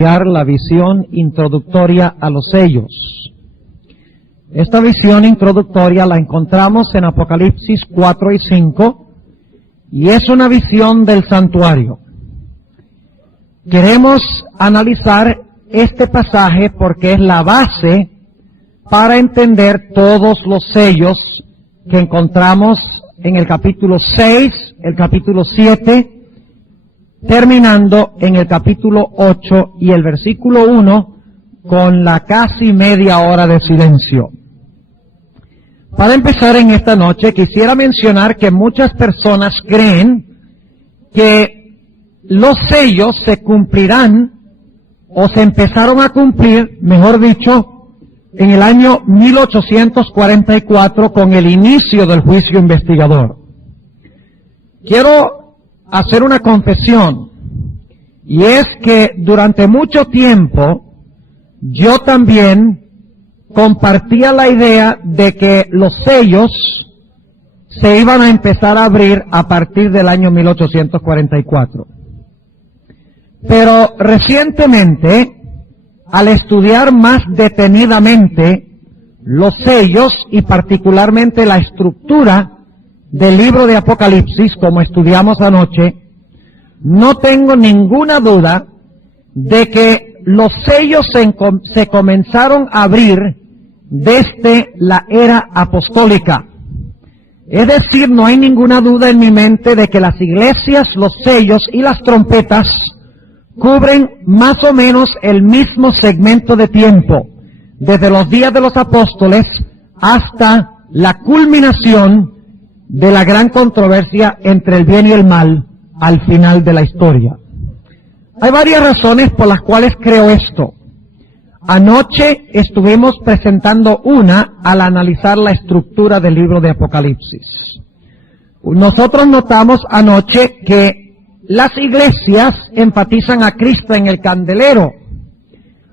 La visión introductoria a los sellos. Esta visión introductoria la encontramos en Apocalipsis 4 y 5 y es una visión del santuario. Queremos analizar este pasaje porque es la base para entender todos los sellos que encontramos en el capítulo 6, el capítulo 7, terminando en el capítulo 8 y el versículo 1 con la casi media hora de silencio. Para empezar en esta noche quisiera mencionar que muchas personas creen que los sellos se cumplirán o se empezaron a cumplir, mejor dicho, en el año 1844 con el inicio del juicio investigador. Quiero hacer una confesión, y es que durante mucho tiempo yo también compartía la idea de que los sellos se iban a empezar a abrir a partir del año 1844. Pero recientemente, al estudiar más detenidamente los sellos y particularmente la estructura del libro de Apocalipsis, como estudiamos anoche, no tengo ninguna duda de que los sellos se comenzaron a abrir desde la era apostólica. Es decir, no hay ninguna duda en mi mente de que las iglesias, los sellos y las trompetas cubren más o menos el mismo segmento de tiempo, desde los días de los apóstoles hasta la culminación de la gran controversia entre el bien y el mal al final de la historia. Hay varias razones por las cuales creo esto. Anoche estuvimos presentando una al analizar la estructura del libro de Apocalipsis. Nosotros notamos anoche que las iglesias enfatizan a Cristo en el candelero.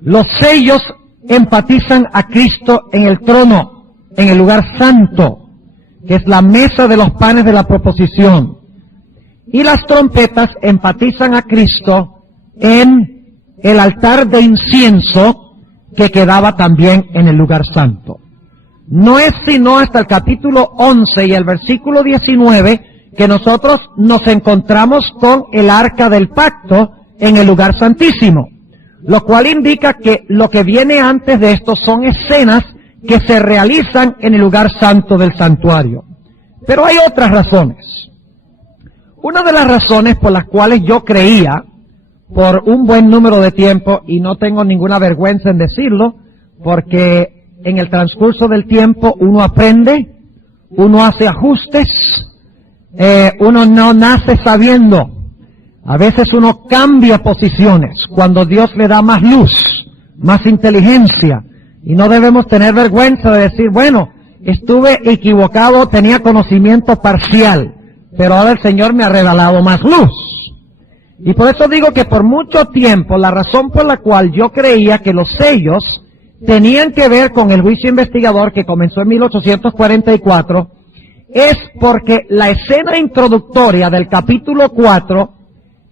Los sellos enfatizan a Cristo en el trono, en el lugar santo, que es la mesa de los panes de la proposición. Y las trompetas enfatizan a Cristo en el altar de incienso que quedaba también en el lugar santo. No es sino hasta el capítulo 11 y el versículo 19 que nosotros nos encontramos con el arca del pacto en el lugar santísimo, lo cual indica que lo que viene antes de esto son escenas que se realizan en el lugar santo del santuario. Pero hay otras razones. Una de las razones por las cuales yo creía, por un buen número de tiempo, y no tengo ninguna vergüenza en decirlo, porque en el transcurso del tiempo uno aprende, uno hace ajustes, uno no nace sabiendo. A veces uno cambia posiciones cuando Dios le da más luz, más inteligencia, y no debemos tener vergüenza de decir, bueno, estuve equivocado, tenía conocimiento parcial, pero ahora el Señor me ha regalado más luz. Y por eso digo que por mucho tiempo la razón por la cual yo creía que los sellos tenían que ver con el juicio investigador que comenzó en 1844 es porque la escena introductoria del capítulo 4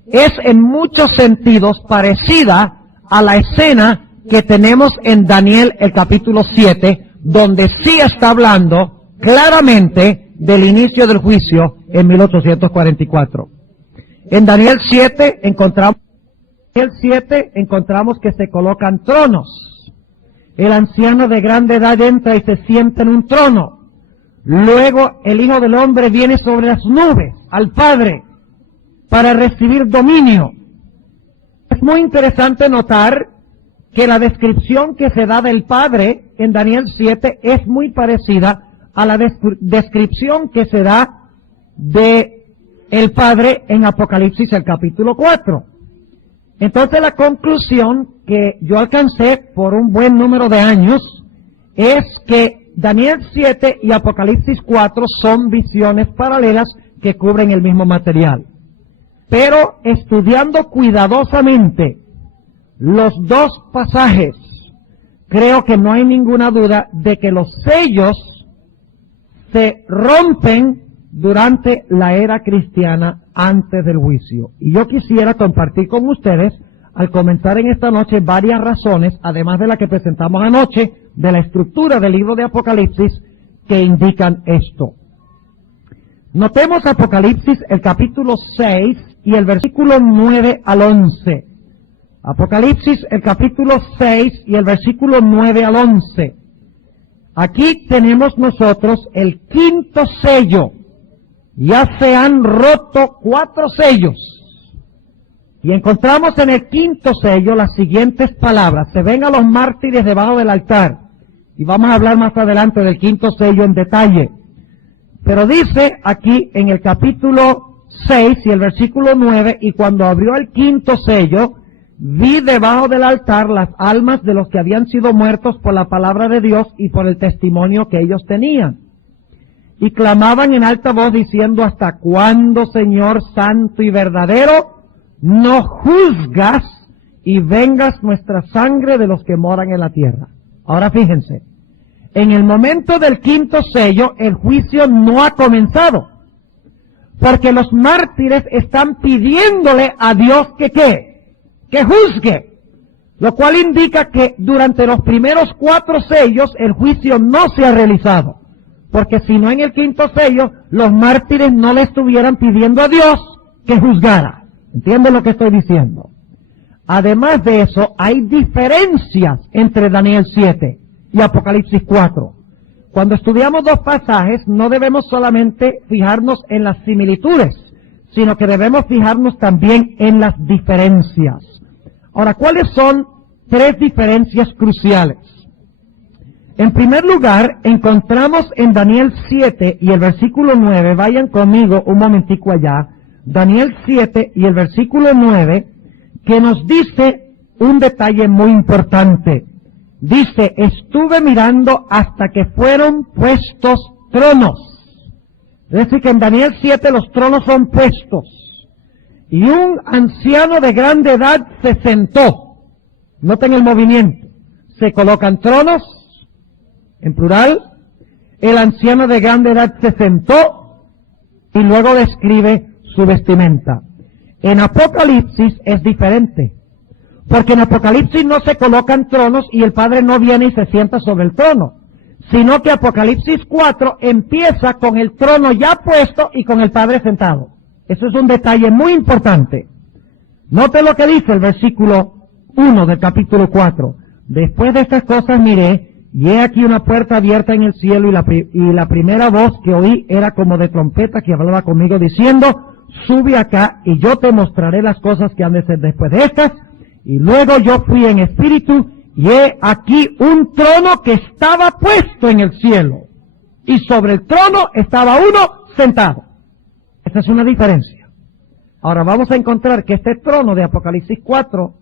es en muchos sentidos parecida a la escena que tenemos en Daniel el capítulo 7, donde sí está hablando claramente del inicio del juicio en 1844. En Daniel 7 encontramos que se colocan tronos. El anciano de grande edad entra y se sienta en un trono. Luego el Hijo del Hombre viene sobre las nubes al Padre para recibir dominio. Es muy interesante notar que la descripción que se da del Padre en Daniel 7 es muy parecida a la descripción que se da de el Padre en Apocalipsis el capítulo 4. Entonces la conclusión que yo alcancé por un buen número de años es que Daniel 7 y Apocalipsis 4 son visiones paralelas que cubren el mismo material. Pero estudiando cuidadosamente los dos pasajes, creo que no hay ninguna duda de que los sellos se rompen durante la era cristiana antes del juicio. Y yo quisiera compartir con ustedes al comenzar en esta noche varias razones, además de la que presentamos anoche, de la estructura del libro de Apocalipsis, que indican esto. Notemos Apocalipsis, el capítulo 6 y el versículo 9 al 11. Apocalipsis, el capítulo 6 y el versículo 9 al 11. Aquí tenemos nosotros el quinto sello. Ya se han roto 4 sellos. Y encontramos en el quinto sello las siguientes palabras. Se ven a los mártires debajo del altar. Y vamos a hablar más adelante del quinto sello en detalle. Pero dice aquí en el capítulo 6 y el versículo 9, y cuando abrió el quinto sello, vi debajo del altar las almas de los que habían sido muertos por la palabra de Dios y por el testimonio que ellos tenían. Y clamaban en alta voz diciendo: ¿hasta cuándo, Señor santo y verdadero, no juzgas y vengas nuestra sangre de los que moran en la tierra? Ahora fíjense, en el momento del quinto sello, el juicio no ha comenzado, porque los mártires están pidiéndole a Dios que juzgue, lo cual indica que durante los primeros 4 sellos el juicio no se ha realizado, porque si no en el quinto sello, los mártires no le estuvieran pidiendo a Dios que juzgara. ¿Entienden lo que estoy diciendo? Además de eso, hay diferencias entre Daniel 7 y Apocalipsis 4. Cuando estudiamos 2 pasajes, no debemos solamente fijarnos en las similitudes, sino que debemos fijarnos también en las diferencias. Ahora, ¿cuáles son 3 diferencias cruciales? En primer lugar, encontramos en Daniel 7 y el versículo 9, vayan conmigo un momentico allá, Daniel 7 y el versículo 9, que nos dice un detalle muy importante. Dice: estuve mirando hasta que fueron puestos tronos. Es decir, que en Daniel 7 los tronos son puestos. Y un anciano de grande edad se sentó. Noten el movimiento. Se colocan tronos, en plural. El anciano de grande edad se sentó y luego describe su vestimenta. En Apocalipsis es diferente, porque en Apocalipsis no se colocan tronos y el Padre no viene y se sienta sobre el trono, sino que Apocalipsis 4 empieza con el trono ya puesto y con el Padre sentado. Eso es un detalle muy importante. Note lo que dice el versículo 1 del capítulo 4. Después de estas cosas miré, y he aquí una puerta abierta en el cielo, y la primera voz que oí era como de trompeta que hablaba conmigo diciendo: sube acá y yo te mostraré las cosas que han de ser después de estas. Y luego yo fui en espíritu, y he aquí un trono que estaba puesto en el cielo, y sobre el trono estaba uno sentado. Esta es una diferencia. Ahora vamos a encontrar que este trono de Apocalipsis 4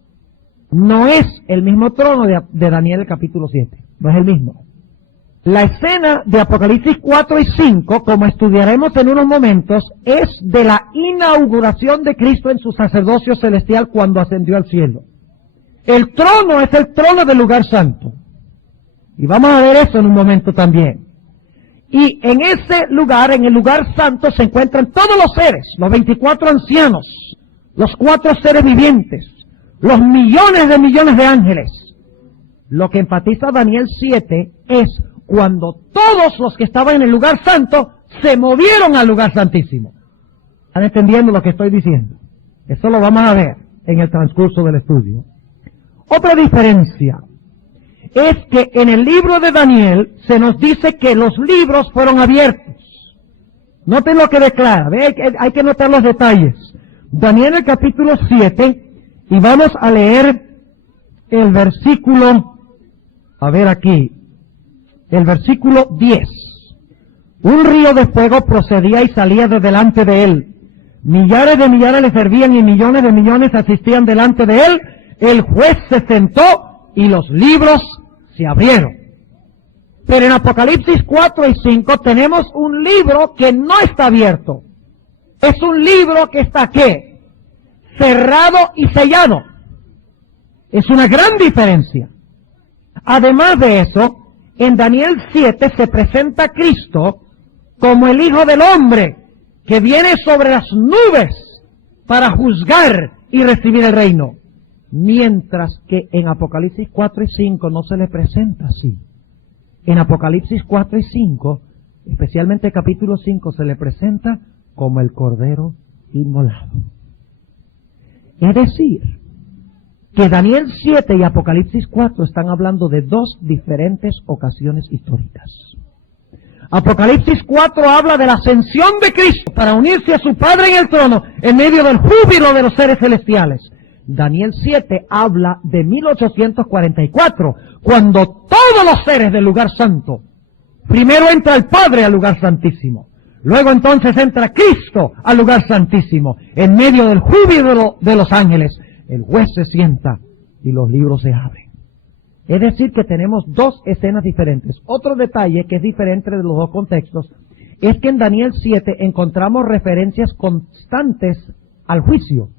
no es el mismo trono de Daniel el capítulo 7. No es el mismo. La escena de Apocalipsis 4 y 5, como estudiaremos en unos momentos, es de la inauguración de Cristo en su sacerdocio celestial cuando ascendió al cielo. El trono es el trono del lugar santo. Y vamos a ver eso en un momento también. Y en ese lugar, en el lugar santo, se encuentran todos los seres, los 24 ancianos, los 4 seres vivientes, los millones de ángeles. Lo que enfatiza Daniel 7 es cuando todos los que estaban en el lugar santo se movieron al lugar santísimo. ¿Están entendiendo lo que estoy diciendo? Eso lo vamos a ver en el transcurso del estudio. Otra diferencia es que en el libro de Daniel se nos dice que los libros fueron abiertos. Noten lo que declara, hay que notar los detalles. Daniel el capítulo 7, y vamos a leer el versículo, el versículo 10. Un río de fuego procedía y salía de delante de él. Millares de millares le servían y millones de millones asistían delante de él. El juez se sentó y los libros se abrieron. Pero en Apocalipsis 4 y 5 tenemos un libro que no está abierto. Es un libro que está, ¿qué? Cerrado y sellado. Es una gran diferencia. Además de eso, en Daniel 7 se presenta a Cristo como el Hijo del Hombre que viene sobre las nubes para juzgar y recibir el reino. Mientras que en Apocalipsis 4 y 5 no se le presenta así. En Apocalipsis 4 y 5, especialmente el capítulo 5, se le presenta como el Cordero inmolado. Es decir, que Daniel 7 y Apocalipsis 4 están hablando de dos diferentes ocasiones históricas. Apocalipsis 4 habla de la ascensión de Cristo para unirse a su Padre en el trono en medio del júbilo de los seres celestiales. Daniel 7 habla de 1844, cuando todos los seres del lugar santo, primero entra el Padre al lugar santísimo, luego entonces entra Cristo al lugar santísimo, en medio del júbilo de los ángeles, el juez se sienta y los libros se abren. Es decir, que tenemos dos escenas diferentes. Otro detalle que es diferente de los dos contextos es que en Daniel 7 encontramos referencias constantes al juicio.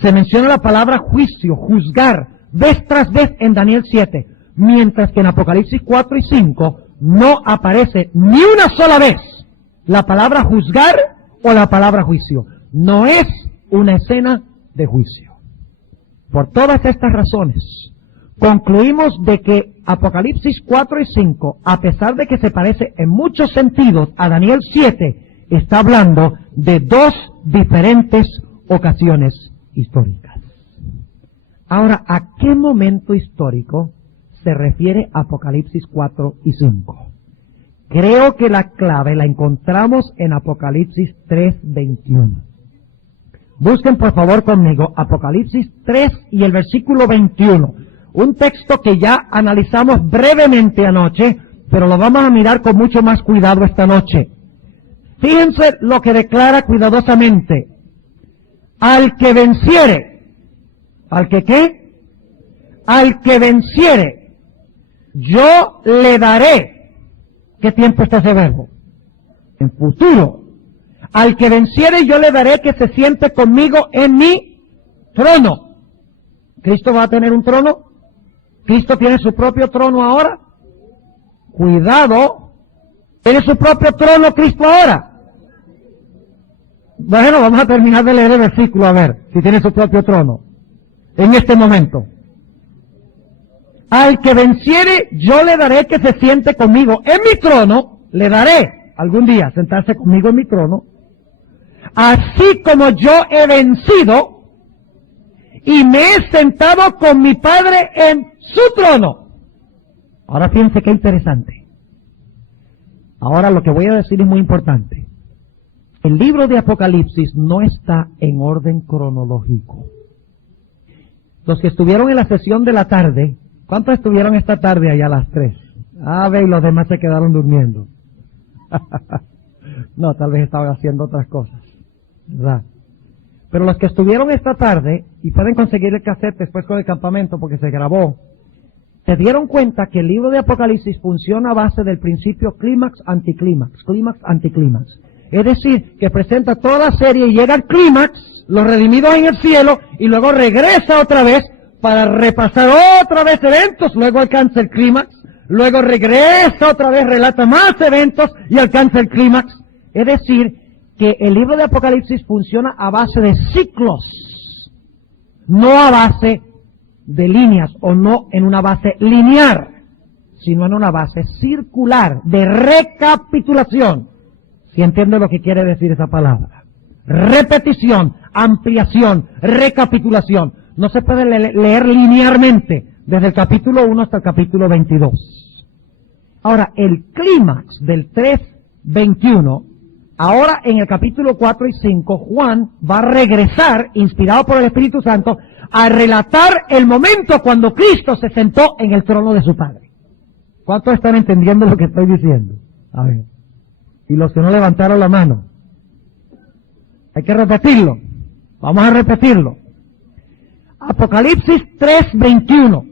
Se menciona la palabra juicio, juzgar, vez tras vez en Daniel 7, mientras que en Apocalipsis 4 y 5 no aparece ni una sola vez la palabra juzgar o la palabra juicio. No es una escena de juicio. Por todas estas razones, concluimos de que Apocalipsis 4 y 5, a pesar de que se parece en muchos sentidos a Daniel 7, está hablando de dos diferentes ocasiones históricas. Ahora, ¿a qué momento histórico se refiere Apocalipsis 4 y 5? Creo que la clave la encontramos en Apocalipsis 3:21. Busquen por favor conmigo Apocalipsis 3 y el versículo 21. Un texto que ya analizamos brevemente anoche, pero lo vamos a mirar con mucho más cuidado esta noche. Fíjense lo que declara cuidadosamente. Al que venciere, ¿al que qué? Al que venciere, yo le daré. ¿Qué tiempo está ese verbo? En futuro. Al que venciere, yo le daré que se siente conmigo en mi trono. ¿Cristo va a tener un trono? ¿Cristo tiene su propio trono ahora? Cuidado. ¿Tiene su propio trono Cristo ahora? Bueno, vamos a terminar de leer el versículo a ver si tiene su propio trono en este momento. Al que venciere, yo le daré que se siente conmigo en mi trono. Le daré algún día sentarse conmigo en mi trono, así como yo he vencido y me he sentado con mi Padre en su trono. Ahora fíjense qué interesante. Ahora lo que voy a decir es muy importante. El libro de Apocalipsis no está en orden cronológico. Los que estuvieron en la sesión de la tarde, ¿cuántos estuvieron esta tarde allá a las 3? Ve, y los demás se quedaron durmiendo. No, tal vez estaban haciendo otras cosas, ¿verdad? Pero los que estuvieron esta tarde, y pueden conseguir el cassette después con el campamento porque se grabó, se dieron cuenta que el libro de Apocalipsis funciona a base del principio clímax, anticlímax, clímax, anticlímax. Es decir, que presenta toda la serie y llega al clímax, los redimidos en el cielo, y luego regresa otra vez para repasar otra vez eventos, luego alcanza el clímax, luego regresa otra vez, relata más eventos y alcanza el clímax. Es decir, que el libro de Apocalipsis funciona a base de ciclos, no a base de líneas o no en una base lineal, sino en una base circular de recapitulación. Si entiende lo que quiere decir esa palabra. Repetición, ampliación, recapitulación. No se puede leer linealmente desde el capítulo 1 hasta el capítulo 22. Ahora, el clímax del 3:21, ahora en el capítulo 4 y 5, Juan va a regresar, inspirado por el Espíritu Santo, a relatar el momento cuando Cristo se sentó en el trono de su Padre. ¿Cuántos están entendiendo lo que estoy diciendo? A ver. Y los que no levantaron la mano. Hay que repetirlo. Vamos a repetirlo. Apocalipsis 3:21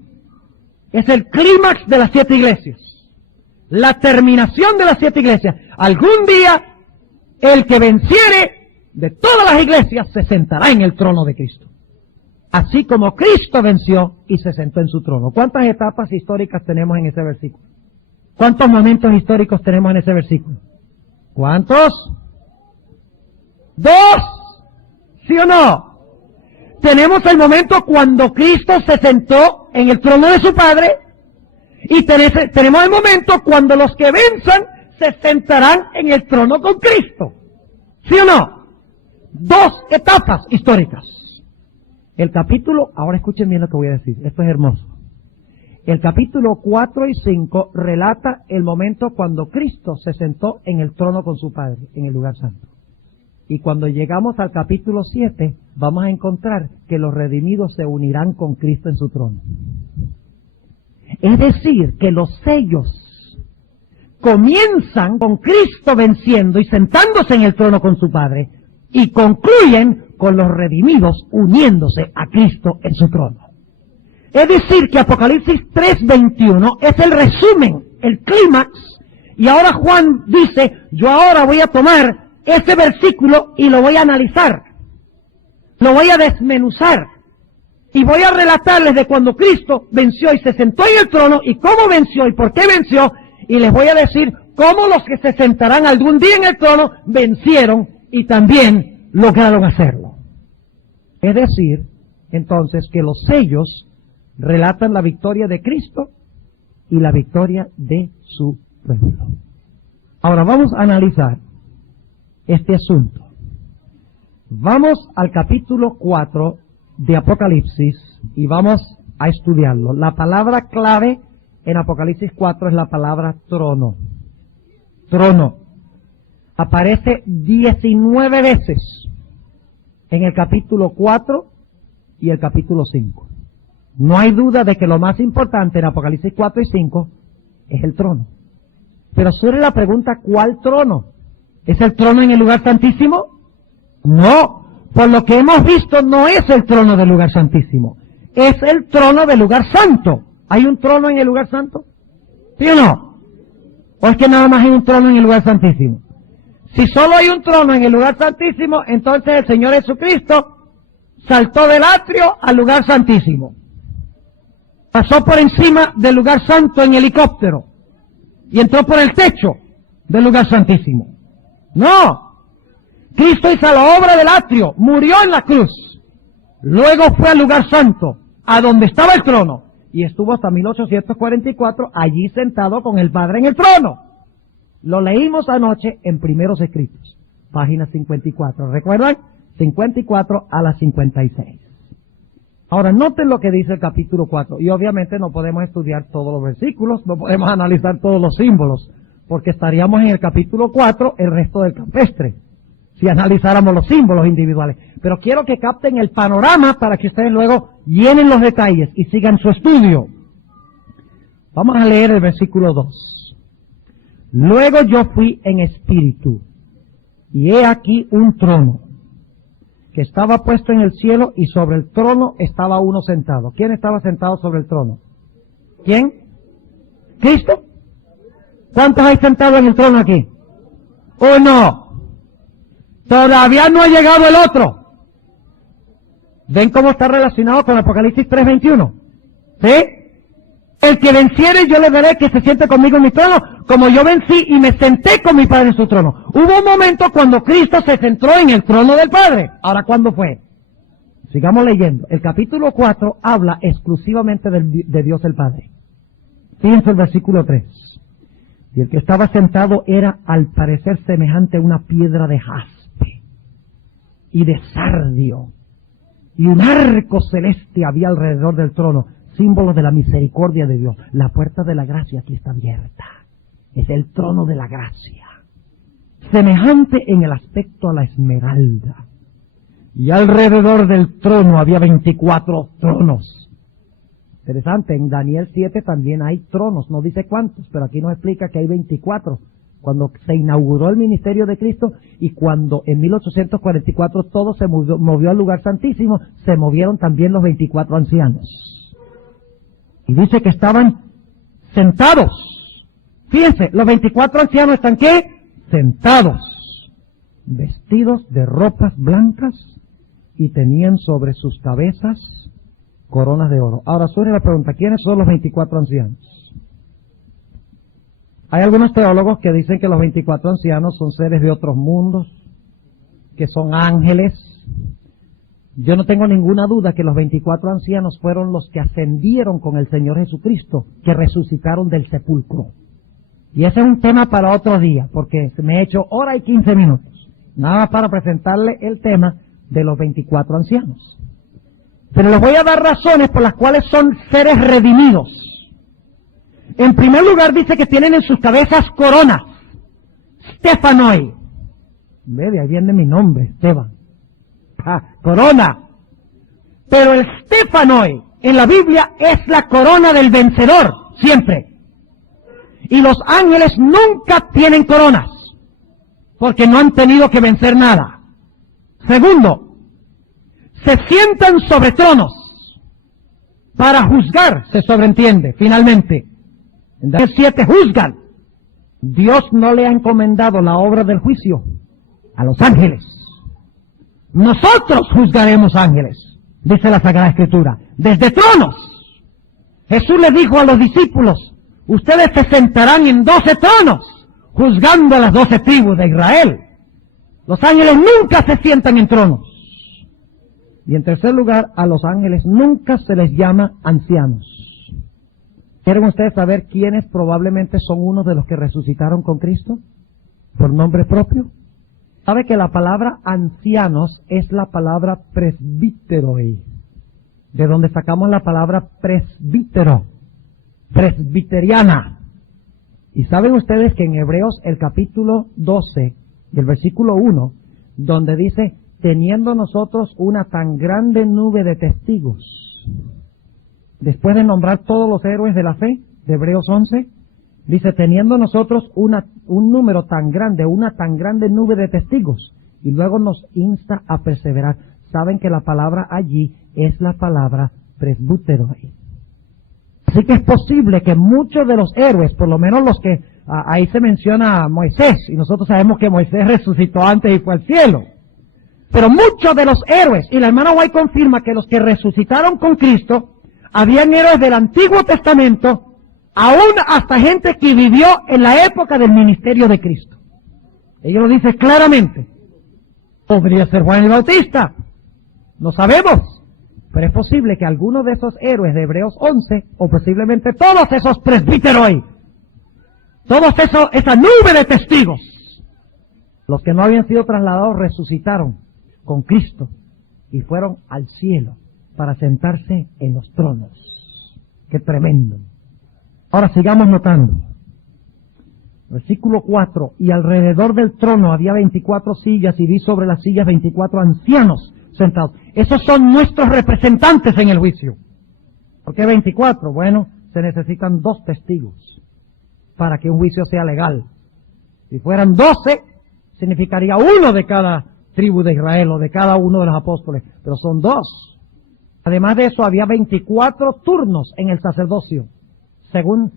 es el clímax de las 7 iglesias. La terminación de las 7 iglesias. Algún día, el que venciere de todas las iglesias se sentará en el trono de Cristo. Así como Cristo venció y se sentó en su trono. ¿Cuántas etapas históricas tenemos en ese versículo? ¿Cuántos momentos históricos tenemos en ese versículo? ¿Cuántos? 2, ¿sí o no? tenemos el momento cuando Cristo se sentó en el trono de su Padre, y tenemos el momento cuando los que venzan se sentarán en el trono con Cristo. ¿Sí o no? Dos etapas históricas. El capítulo, ahora escuchen bien lo que voy a decir, esto es hermoso. El capítulo 4 y 5 relata el momento cuando Cristo se sentó en el trono con su Padre, en el lugar santo. Y cuando llegamos al capítulo 7, vamos a encontrar que los redimidos se unirán con Cristo en su trono. Es decir, que los sellos comienzan con Cristo venciendo y sentándose en el trono con su Padre, y concluyen con los redimidos uniéndose a Cristo en su trono. Es decir, que Apocalipsis 3:21 es el resumen, el clímax, y ahora Juan dice, yo ahora voy a tomar ese versículo y lo voy a analizar, lo voy a desmenuzar, y voy a relatarles de cuando Cristo venció y se sentó en el trono, y cómo venció y por qué venció, y les voy a decir cómo los que se sentarán algún día en el trono vencieron y también lograron hacerlo. Es decir, entonces, que los sellos relatan la victoria de Cristo y la victoria de su pueblo. Ahora vamos a analizar este asunto. Vamos al capítulo 4 de Apocalipsis y vamos a estudiarlo. La palabra clave en Apocalipsis 4 es la palabra trono. Trono. Aparece 19 veces en el capítulo 4 y el capítulo 5. No hay duda de que lo más importante en Apocalipsis 4 y 5 es el trono. Pero surge la pregunta, ¿cuál trono? ¿Es el trono en el lugar santísimo? No, por lo que hemos visto no es el trono del lugar santísimo, es el trono del lugar santo. ¿Hay un trono en el lugar santo? ¿Sí o no? ¿O es que nada más hay un trono en el lugar santísimo? Si solo hay un trono en el lugar santísimo, entonces el Señor Jesucristo saltó del atrio al lugar santísimo. Pasó por encima del lugar santo en helicóptero y entró por el techo del lugar santísimo. No. Cristo hizo la obra del atrio, murió en la cruz, luego fue al lugar santo, a donde estaba el trono, y estuvo hasta 1844 allí sentado con el Padre en el trono. Lo leímos anoche en Primeros Escritos, página 54. ¿Recuerdan? 54 a la 56. Ahora, noten lo que dice el capítulo 4. Y obviamente no podemos estudiar todos los versículos, no podemos analizar todos los símbolos, porque estaríamos en el capítulo 4 el resto del campestre, si analizáramos los símbolos individuales. Pero quiero que capten el panorama para que ustedes luego llenen los detalles y sigan su estudio. Vamos a leer el versículo 2. Luego yo fui en espíritu, y he aquí un trono, que estaba puesto en el cielo, y sobre el trono estaba uno sentado. ¿Quién estaba sentado sobre el trono? ¿Quién? ¿Cristo? ¿Cuántos hay sentados en el trono aquí? Uno. Todavía no ha llegado el otro. ¿Ven cómo está relacionado con Apocalipsis 3:21? ¿Sí? El que venciere yo le daré que se siente conmigo en mi trono, como yo vencí y me senté con mi Padre en su trono. Hubo un momento cuando Cristo se sentó en el trono del Padre. Ahora, ¿cuándo fue? Sigamos leyendo. El capítulo 4 habla exclusivamente de Dios el Padre. Fíjense el versículo 3. Y el que estaba sentado era al parecer semejante a una piedra de jaspe y de sardio, y un arco celeste había alrededor del trono, símbolo de la misericordia de Dios. La puerta de la gracia aquí está abierta. Es el trono de la gracia. Semejante en el aspecto a la esmeralda. Y alrededor del trono había 24 tronos. Interesante, en Daniel 7 también hay tronos, no dice cuántos, pero aquí nos explica que hay 24. Cuando se inauguró el ministerio de Cristo y cuando en 1844 todo se movió al lugar santísimo, se movieron también los 24 ancianos. Y dice que estaban sentados. Fíjense, los 24 ancianos están ¿qué? Sentados, vestidos de ropas blancas y tenían sobre sus cabezas coronas de oro. Ahora surge la pregunta, ¿quiénes son los 24 ancianos? Hay algunos teólogos que dicen que los 24 ancianos son seres de otros mundos, que son ángeles. Yo no tengo ninguna duda que los 24 ancianos fueron los que ascendieron con el Señor Jesucristo, que resucitaron del sepulcro. Y ese es un tema para otro día, porque me he hecho hora y 15 minutos, nada más para presentarle el tema de los 24 ancianos. Pero les voy a dar razones por las cuales son seres redimidos. En primer lugar dice que tienen en sus cabezas coronas, Stephanoi. Ve, de ahí viene mi nombre, Esteban. Corona. Pero el Stephanoi en la Biblia es la corona del vencedor, siempre. Y los ángeles nunca tienen coronas, porque no han tenido que vencer nada. Segundo, se sientan sobre tronos para juzgar, se sobreentiende, finalmente. En Daniel 7 juzgan. Dios no le ha encomendado la obra del juicio a los ángeles. Nosotros juzgaremos ángeles, dice la Sagrada Escritura, desde tronos. Jesús le dijo a los discípulos, ustedes se sentarán en 12 tronos, juzgando a las 12 tribus de Israel. Los ángeles nunca se sientan en tronos. Y en tercer lugar, a los ángeles nunca se les llama ancianos. ¿Quieren ustedes saber quiénes probablemente son unos de los que resucitaron con Cristo? ¿Por nombre propio? ¿Sabe que la palabra ancianos es la palabra presbíteroi? De donde sacamos la palabra presbítero, presbiteriana. Y saben ustedes que en Hebreos el capítulo 12, del versículo 1, donde dice, teniendo nosotros una tan grande nube de testigos, después de nombrar todos los héroes de la fe, de Hebreos 11, dice, teniendo nosotros un número tan grande, una tan grande nube de testigos, y luego nos insta a perseverar. Saben que la palabra allí es la palabra presbúteroi. Así que es posible que muchos de los héroes, por lo menos los que, ahí se menciona a Moisés, y nosotros sabemos que Moisés resucitó antes y fue al cielo. Pero muchos de los héroes, y la hermana White confirma que los que resucitaron con Cristo, habían héroes del Antiguo Testamento, aún hasta gente que vivió en la época del ministerio de Cristo. Ella lo dice claramente. Podría ser Juan el Bautista, no sabemos, pero es posible que algunos de esos héroes de Hebreos 11, o posiblemente todos esos presbíteroi, esa nube de testigos, los que no habían sido trasladados resucitaron con Cristo y fueron al cielo para sentarse en los tronos. ¡Qué tremendo! Ahora sigamos notando. Versículo 4. Y alrededor del trono había 24 sillas y vi sobre las sillas 24 ancianos sentados. Esos son nuestros representantes en el juicio. ¿Por qué 24? Bueno, se necesitan 2 testigos para que un juicio sea legal. Si fueran 12, significaría uno de cada tribu de Israel o de cada uno de los apóstoles, pero son 2. Además de eso, había 24 turnos en el sacerdocio. Según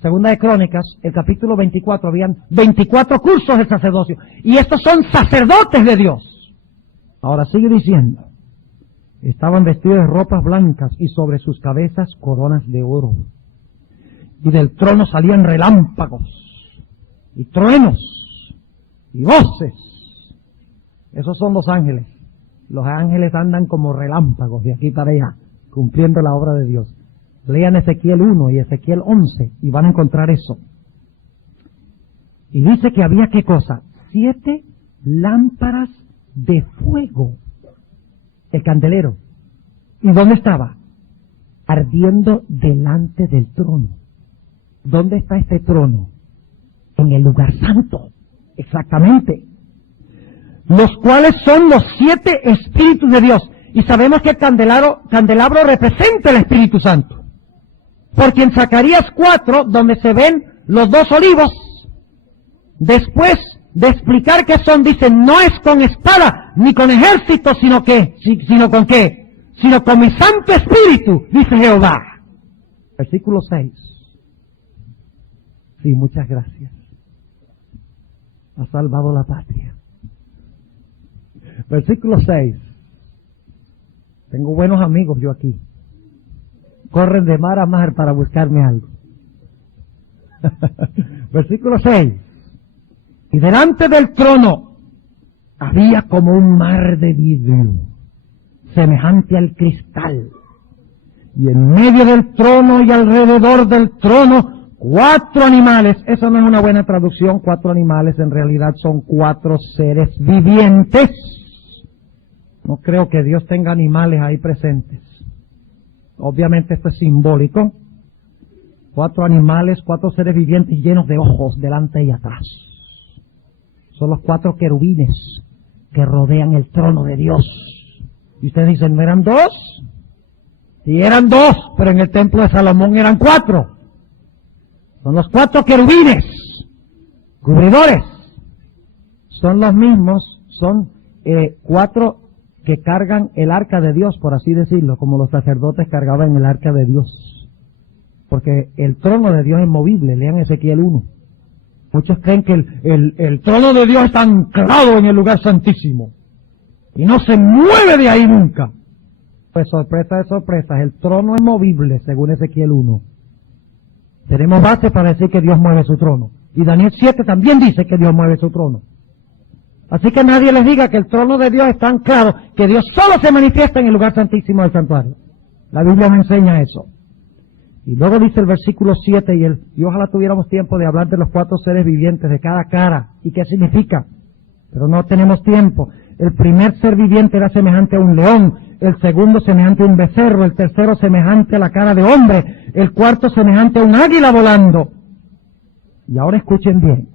Segunda de Crónicas, el capítulo 24, habían 24 cursos del sacerdocio. Y estos son sacerdotes de Dios. Ahora sigue diciendo, estaban vestidos de ropas blancas y sobre sus cabezas coronas de oro. Y del trono salían relámpagos y truenos y voces. Esos son los ángeles. Los ángeles andan como relámpagos de aquí para allá, cumpliendo la obra de Dios. Lean Ezequiel 1 y Ezequiel 11 y van a encontrar eso. Y dice que había, ¿qué cosa? 7 lámparas de fuego. El candelero. ¿Y dónde estaba? Ardiendo delante del trono. ¿Dónde está este trono? En el lugar santo. Exactamente. Los cuales son los 7 Espíritus de Dios. Y sabemos que el candelabro representa el Espíritu Santo. Porque en Zacarías 4, donde se ven los 2 olivos, después de explicar qué son, dicen, no es con espada ni con ejército, sino con qué, sino con mi Santo Espíritu, dice Jehová. Versículo 6. Sí, muchas gracias. Ha salvado la patria. Versículo 6. Tengo buenos amigos yo aquí. Corren de mar a mar para buscarme algo. Versículo 6. Y delante del trono había como un mar de vidrio. semejante al cristal. Y en medio del trono y alrededor del trono, 4 animales. Eso no es una buena traducción, 4 animales, en realidad son 4 seres vivientes. No creo que Dios tenga animales ahí presentes. Obviamente esto es simbólico. 4 animales, 4 seres vivientes llenos de ojos delante y atrás. Son los 4 querubines que rodean el trono de Dios. Y ustedes dicen, ¿no eran 2? Sí, eran 2, pero en el templo de Salomón eran 4. Son los 4 querubines, cubridores. Son los mismos, son 4 que cargan el arca de Dios, por así decirlo, como los sacerdotes cargaban el arca de Dios. Porque el trono de Dios es movible, lean Ezequiel 1. Muchos creen que el trono de Dios está anclado en el lugar santísimo y no se mueve de ahí nunca. Pues sorpresa de sorpresas, el trono es movible, según Ezequiel 1. Tenemos base para decir que Dios mueve su trono. Y Daniel 7 también dice que Dios mueve su trono. Así que nadie les diga que el trono de Dios está anclado, que Dios solo se manifiesta en el lugar santísimo del santuario. La Biblia me enseña eso. Y luego dice el versículo 7, y ojalá tuviéramos tiempo de hablar de los 4 seres vivientes, de cada cara, y qué significa. Pero no tenemos tiempo. El primer ser viviente era semejante a un león, el segundo semejante a un becerro, el tercero semejante a la cara de hombre, el cuarto semejante a un águila volando. Y ahora escuchen bien.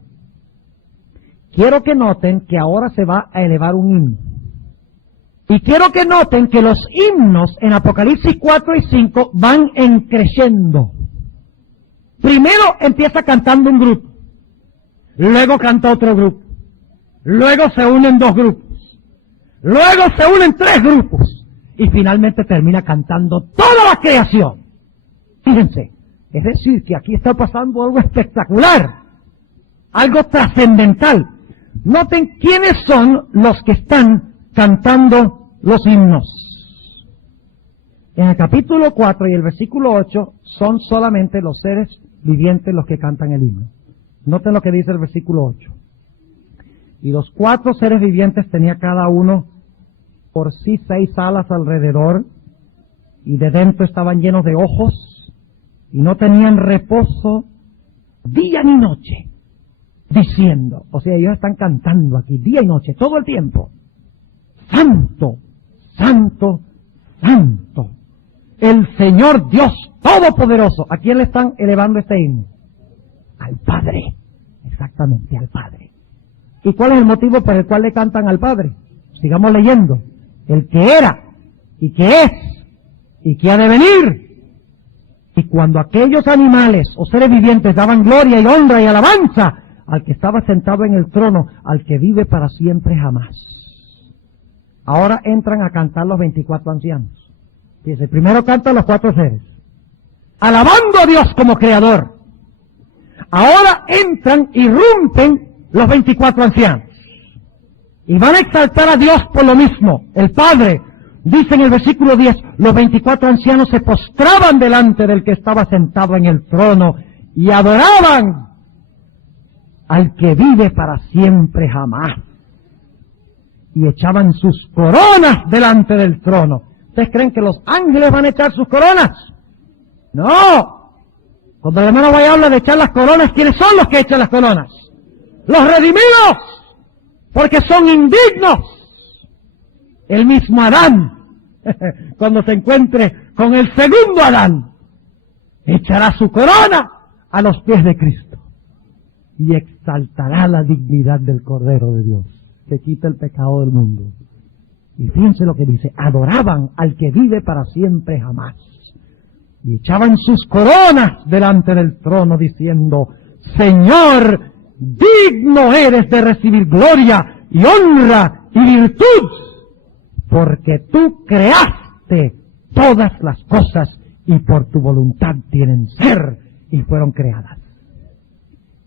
Quiero que noten que ahora se va a elevar un himno. Y quiero que noten que los himnos en Apocalipsis 4 y 5 van creciendo. Primero empieza cantando un grupo, luego canta otro grupo, luego se unen 2 grupos, luego se unen 3 grupos, y finalmente termina cantando toda la creación. Fíjense, es decir, que aquí está pasando algo espectacular, algo trascendental. Noten quiénes son los que están cantando los himnos. En el capítulo 4 y el versículo 8 son solamente los seres vivientes los que cantan el himno. Noten lo que dice el versículo 8. Y los 4 seres vivientes tenía cada uno por sí 6 alas alrededor, y de dentro estaban llenos de ojos, y no tenían reposo día ni noche, diciendo, o sea, ellos están cantando aquí día y noche, todo el tiempo, Santo, Santo, Santo, el Señor Dios Todopoderoso. ¿A quién le están elevando este himno? Al Padre, exactamente, al Padre. ¿Y cuál es el motivo por el cual le cantan al Padre? Sigamos leyendo. El que era, y que es, y que ha de venir. Y cuando aquellos animales o seres vivientes daban gloria y honra y alabanza al que estaba sentado en el trono, al que vive para siempre jamás. Ahora entran a cantar los 24 ancianos. Fíjense, primero cantan los 4 seres, alabando a Dios como creador. Ahora entran, irrumpen los 24 ancianos. Y van a exaltar a Dios por lo mismo. El Padre, dice en el versículo 10, los 24 ancianos se postraban delante del que estaba sentado en el trono y adoraban al que vive para siempre jamás. Y echaban sus coronas delante del trono. ¿Ustedes creen que los ángeles van a echar sus coronas? No. Cuando el hermano vaya a hablar de echar las coronas, ¿quiénes son los que echan las coronas? Los redimidos. Porque son indignos. El mismo Adán, cuando se encuentre con el segundo Adán, echará su corona a los pies de Cristo y exaltará la dignidad del Cordero de Dios, que quita el pecado del mundo. Y fíjense lo que dice, adoraban al que vive para siempre jamás. Y echaban sus coronas delante del trono diciendo, Señor, digno eres de recibir gloria y honra y virtud, porque tú creaste todas las cosas y por tu voluntad tienen ser y fueron creadas.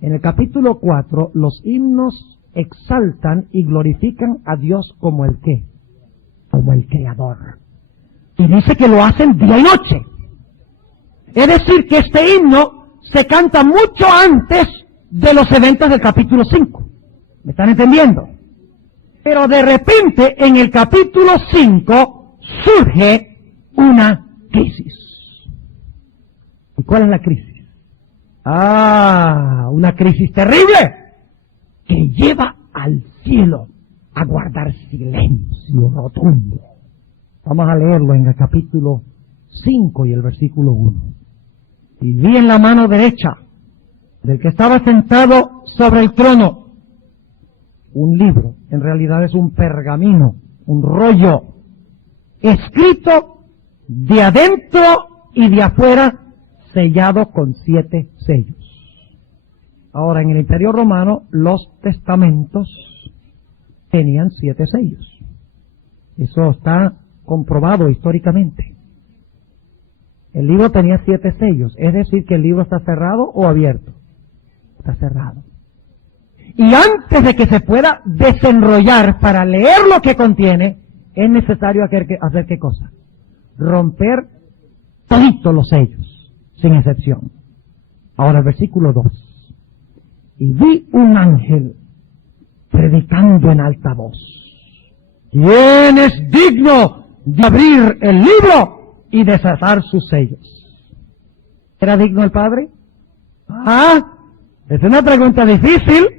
En el capítulo 4, los himnos exaltan y glorifican a Dios como el ¿qué? Como el Creador. Y dice que lo hacen día y noche. Es decir, que este himno se canta mucho antes de los eventos del capítulo 5. ¿Me están entendiendo? Pero de repente, en el capítulo 5, surge una crisis. ¿Y cuál es la crisis? Una crisis terrible que lleva al cielo a guardar silencio rotundo. Vamos a leerlo en el capítulo 5 y el versículo 1. Y vi en la mano derecha del que estaba sentado sobre el trono un libro, en realidad es un pergamino, un rollo, escrito de adentro y de afuera, sellado con 7 sellos. Ahora, en el Imperio Romano, los testamentos tenían 7 sellos. Eso está comprobado históricamente. El libro tenía 7 sellos, es decir, que el libro está cerrado o abierto. Está cerrado. Y antes de que se pueda desenrollar para leer lo que contiene, es necesario hacer ¿qué cosa? Romper toditos los sellos, sin excepción. Ahora el versículo 2. Y vi un ángel predicando en alta voz. ¿Quién es digno de abrir el libro y desatar sus sellos? ¿Era digno el Padre? Es una pregunta difícil.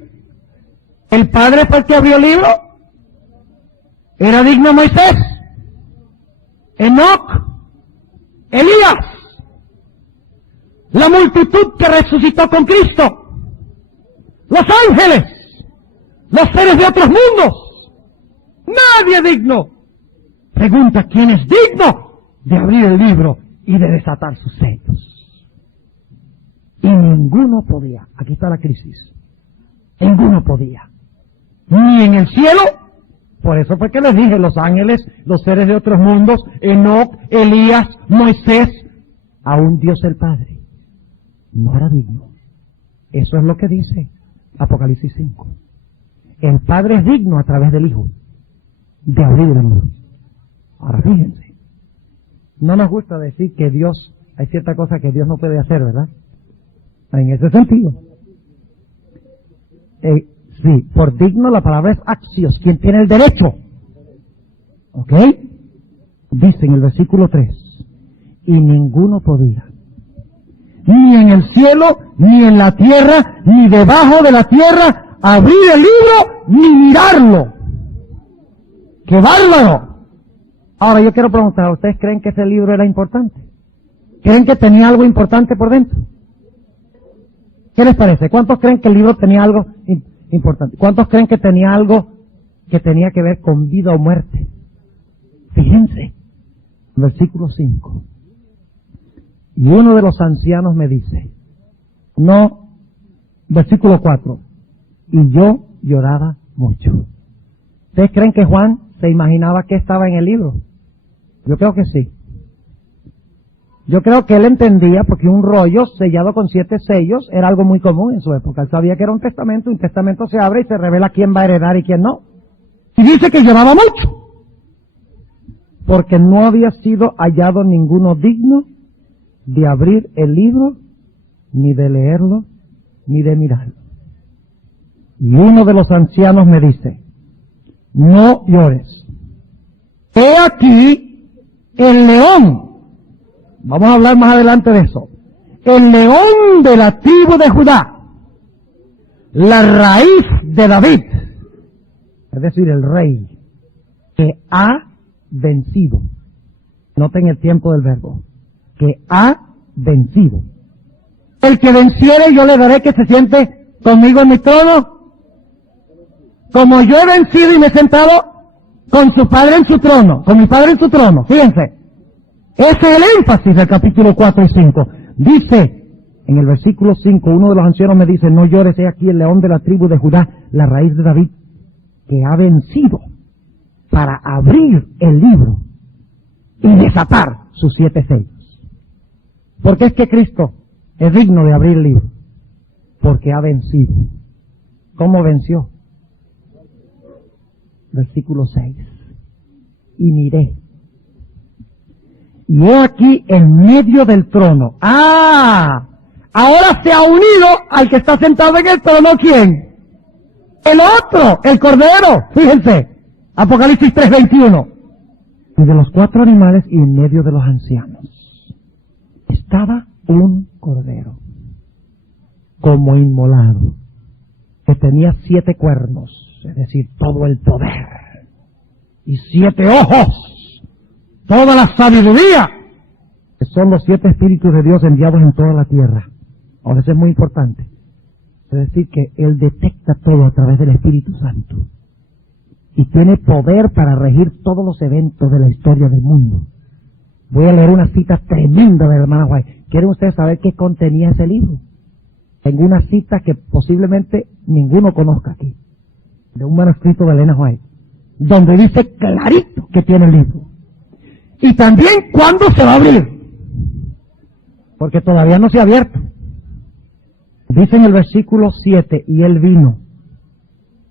¿El Padre fue el que abrió el libro? ¿Era digno Moisés? ¿Enoc? ¿Elías? ¿La multitud que resucitó con Cristo? ¿Los ángeles? ¿Los seres de otros mundos? Nadie es digno. Pregunta, ¿quién es digno de abrir el libro y de desatar sus sellos? Y ninguno podía. Aquí está la crisis. Ninguno podía. Ni en el cielo. Por eso fue que les dije, los ángeles, los seres de otros mundos, Enoc, Elías, Moisés, aún Dios el Padre no era digno. Eso es lo que dice Apocalipsis 5. El Padre es digno a través del Hijo de abrir el libro. Ahora fíjense, no nos gusta decir que Dios, hay cierta cosa que Dios no puede hacer, ¿verdad? En ese sentido. Sí, por digno la palabra es axios, quien tiene el derecho. ¿Ok? Dice en el versículo 3, y ninguno podía, ni en el cielo, ni en la tierra, ni debajo de la tierra, abrir el libro, ni mirarlo. ¡Qué bárbaro! Ahora yo quiero preguntar, ¿ustedes creen que ese libro era importante? ¿Creen que tenía algo importante por dentro? ¿Qué les parece? ¿Cuántos creen que el libro tenía algo importante? ¿Cuántos creen que tenía algo que tenía que ver con vida o muerte? Fíjense, versículo 5. Y uno de los ancianos me dice, versículo 4, y yo lloraba mucho. ¿Ustedes creen que Juan se imaginaba que estaba en el libro? Yo creo que sí. Yo creo que él entendía, porque un rollo sellado con 7 sellos era algo muy común en su época. Él sabía que era un testamento se abre y se revela quién va a heredar y quién no. Y dice que lloraba mucho, porque no había sido hallado ninguno digno de abrir el libro, ni de leerlo, ni de mirarlo. Y uno de los ancianos me dice, no llores. He aquí el león. Vamos a hablar más adelante de eso. El león de la tribu de Judá, la raíz de David, es decir, el rey, que ha vencido. Noten el tiempo del verbo. Que ha vencido. El que venciere, yo le daré que se siente conmigo en mi trono, como yo he vencido y me he sentado con su padre en su trono, con mi padre en su trono. Fíjense, ese es el énfasis del capítulo 4 y 5. Dice, en el versículo 5, uno de los ancianos me dice, no llores, he aquí el león de la tribu de Judá, la raíz de David, que ha vencido para abrir el libro y desatar sus 7 sellos. ¿Por qué es que Cristo es digno de abrir el libro? Porque ha vencido. ¿Cómo venció? Versículo 6. Y miré. Y he aquí en medio del trono. Ahora se ha unido al que está sentado en el trono, ¿quién? El otro, el Cordero. Fíjense, Apocalipsis 3:21. Y de los 4 animales y en medio de los ancianos estaba un cordero, como inmolado, que tenía 7 cuernos, es decir, todo el poder, y 7 ojos, toda la sabiduría, que son los 7 espíritus de Dios enviados en toda la tierra. Ahora eso es muy importante. Es decir, que Él detecta todo a través del Espíritu Santo. Y tiene poder para regir todos los eventos de la historia del mundo. Voy a leer una cita tremenda de la hermana White. ¿Quieren ustedes saber qué contenía ese libro? Tengo una cita que posiblemente ninguno conozca aquí, de un manuscrito de Elena White, donde dice clarito que tiene el libro. Y también cuándo se va a abrir, porque todavía no se ha abierto. Dice en el versículo 7, y él vino.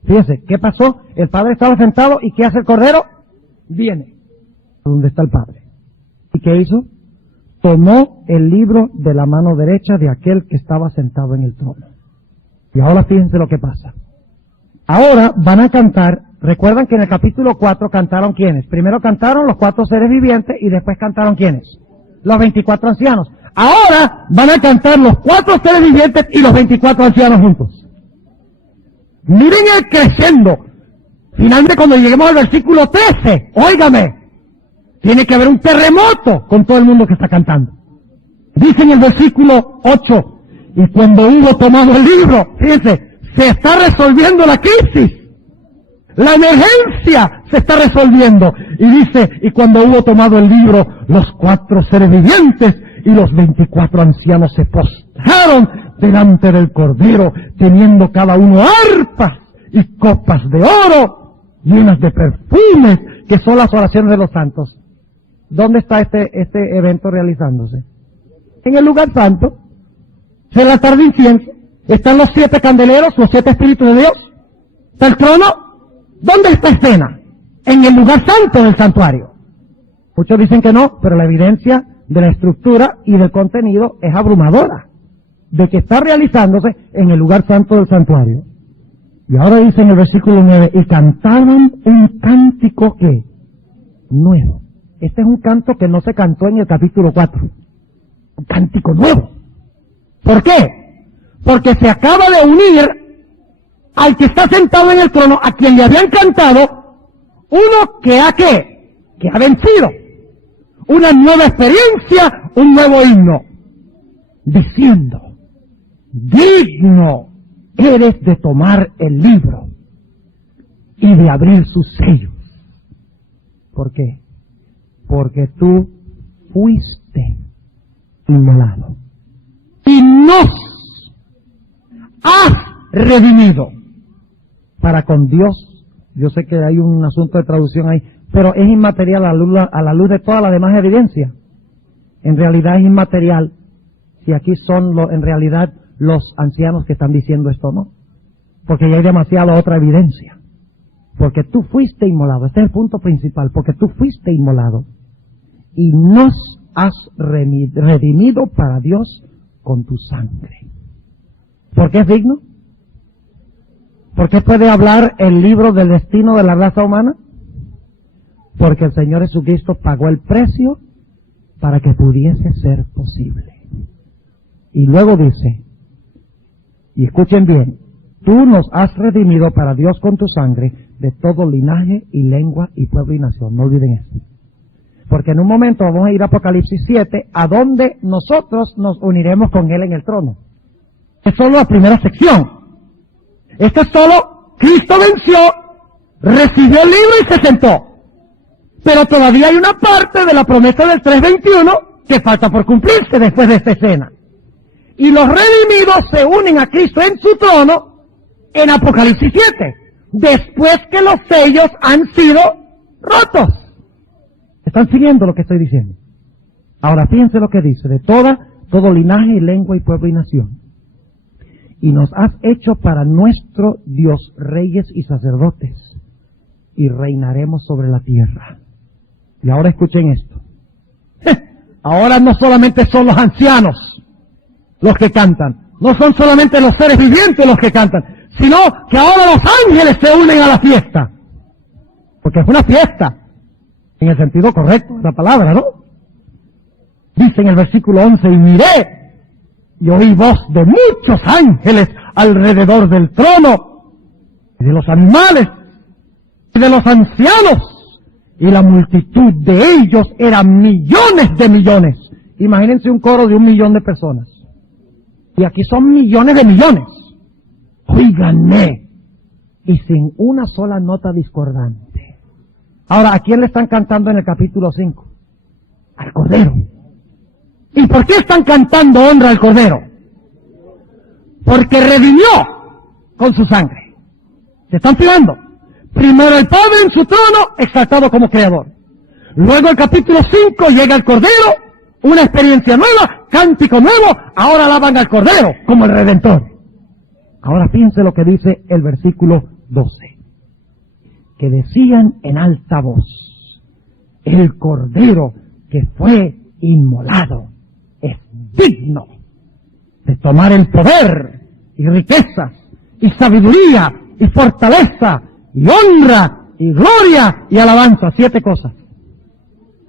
Fíjese, ¿qué pasó? El Padre estaba sentado, ¿y qué hace el Cordero? Viene. ¿Dónde está el Padre? ¿Y qué hizo? Tomó el libro de la mano derecha de aquel que estaba sentado en el trono. Y ahora fíjense lo que pasa. Ahora van a cantar, recuerdan que en el capítulo 4 cantaron ¿quiénes? Primero cantaron los 4 seres vivientes y después cantaron ¿quiénes? Los 24 ancianos. Ahora van a cantar los 4 seres vivientes y los 24 ancianos juntos. Miren el crescendo. Finalmente cuando lleguemos al versículo 13, óigame, tiene que haber un terremoto con todo el mundo que está cantando. Dice en el versículo 8, y cuando hubo tomado el libro, fíjense, se está resolviendo la crisis. La emergencia se está resolviendo. Y dice, y cuando hubo tomado el libro, los 4 seres vivientes y los 24 ancianos se postraron delante del Cordero, teniendo cada uno arpas y copas de oro llenas de perfumes, que son las oraciones de los santos. ¿Dónde está este evento realizándose? En el lugar santo. El altar de incienso. Están los 7 candeleros, los 7 espíritus de Dios. ¿Está el trono? ¿Dónde está escena? En el lugar santo del santuario. Muchos dicen que no, pero la evidencia de la estructura y del contenido es abrumadora, de que está realizándose en el lugar santo del santuario. Y ahora dice en el versículo 9, y cantaban un cántico que nuevo. Este es un canto que no se cantó en el capítulo 4. Un cántico nuevo. ¿Por qué? Porque se acaba de unir al que está sentado en el trono, a quien le habían cantado, uno que ha ¿qué? Que ha vencido. Una nueva experiencia, un nuevo himno, diciendo, digno eres de tomar el libro y de abrir sus sellos. ¿Por qué? Porque tú fuiste inmolado y nos has redimido para con Dios. Yo sé que hay un asunto de traducción ahí, pero es inmaterial a la luz de toda la demás evidencia. En realidad es inmaterial si aquí son en realidad los ancianos que están diciendo esto, ¿no? Porque ya hay demasiada otra evidencia. Porque tú fuiste inmolado. Este es el punto principal. Porque tú fuiste inmolado y nos has redimido para Dios con tu sangre. ¿Por qué es digno? ¿Por qué puede hablar el libro del destino de la raza humana? Porque el Señor Jesucristo pagó el precio para que pudiese ser posible. Y luego dice, y escuchen bien, tú nos has redimido para Dios con tu sangre de todo linaje y lengua y pueblo y nación. No olviden eso. Porque en un momento vamos a ir a Apocalipsis 7, a donde nosotros nos uniremos con Él en el trono. Es solo la primera sección. Esto es solo, Cristo venció, recibió el libro y se sentó. Pero todavía hay una parte de la promesa del 3:21 que falta por cumplirse después de esta escena. Y los redimidos se unen a Cristo en su trono en Apocalipsis 7, después que los sellos han sido rotos. ¿Están siguiendo lo que estoy diciendo? Ahora fíjense lo que dice, de todo linaje y lengua y pueblo y nación. Y nos has hecho para nuestro Dios reyes y sacerdotes, y reinaremos sobre la tierra. Y ahora escuchen esto. Ahora no solamente son los ancianos los que cantan, no son solamente los seres vivientes los que cantan, sino que ahora los ángeles se unen a la fiesta. Porque es una fiesta. En el sentido correcto de la palabra, ¿no? Dice en el versículo 11, y miré, y oí voz de muchos ángeles alrededor del trono, y de los animales, y de los ancianos, y la multitud de ellos eran millones de millones. Imagínense un coro de 1 millón de personas. Y aquí son millones de millones. Óiganme. Y sin una sola nota discordante. Ahora, ¿a quién le están cantando en el capítulo 5? Al Cordero. ¿Y por qué están cantando honra al Cordero? Porque redimió con su sangre. ¿Se están fijando? Primero el Padre en su trono, exaltado como Creador. Luego el capítulo 5 llega el Cordero, una experiencia nueva, cántico nuevo, ahora alaban al Cordero como el Redentor. Ahora fíjense lo que dice el versículo 12. Que decían en alta voz, el Cordero que fue inmolado es digno de tomar el poder y riquezas y sabiduría y fortaleza y honra y gloria y alabanza. 7 cosas.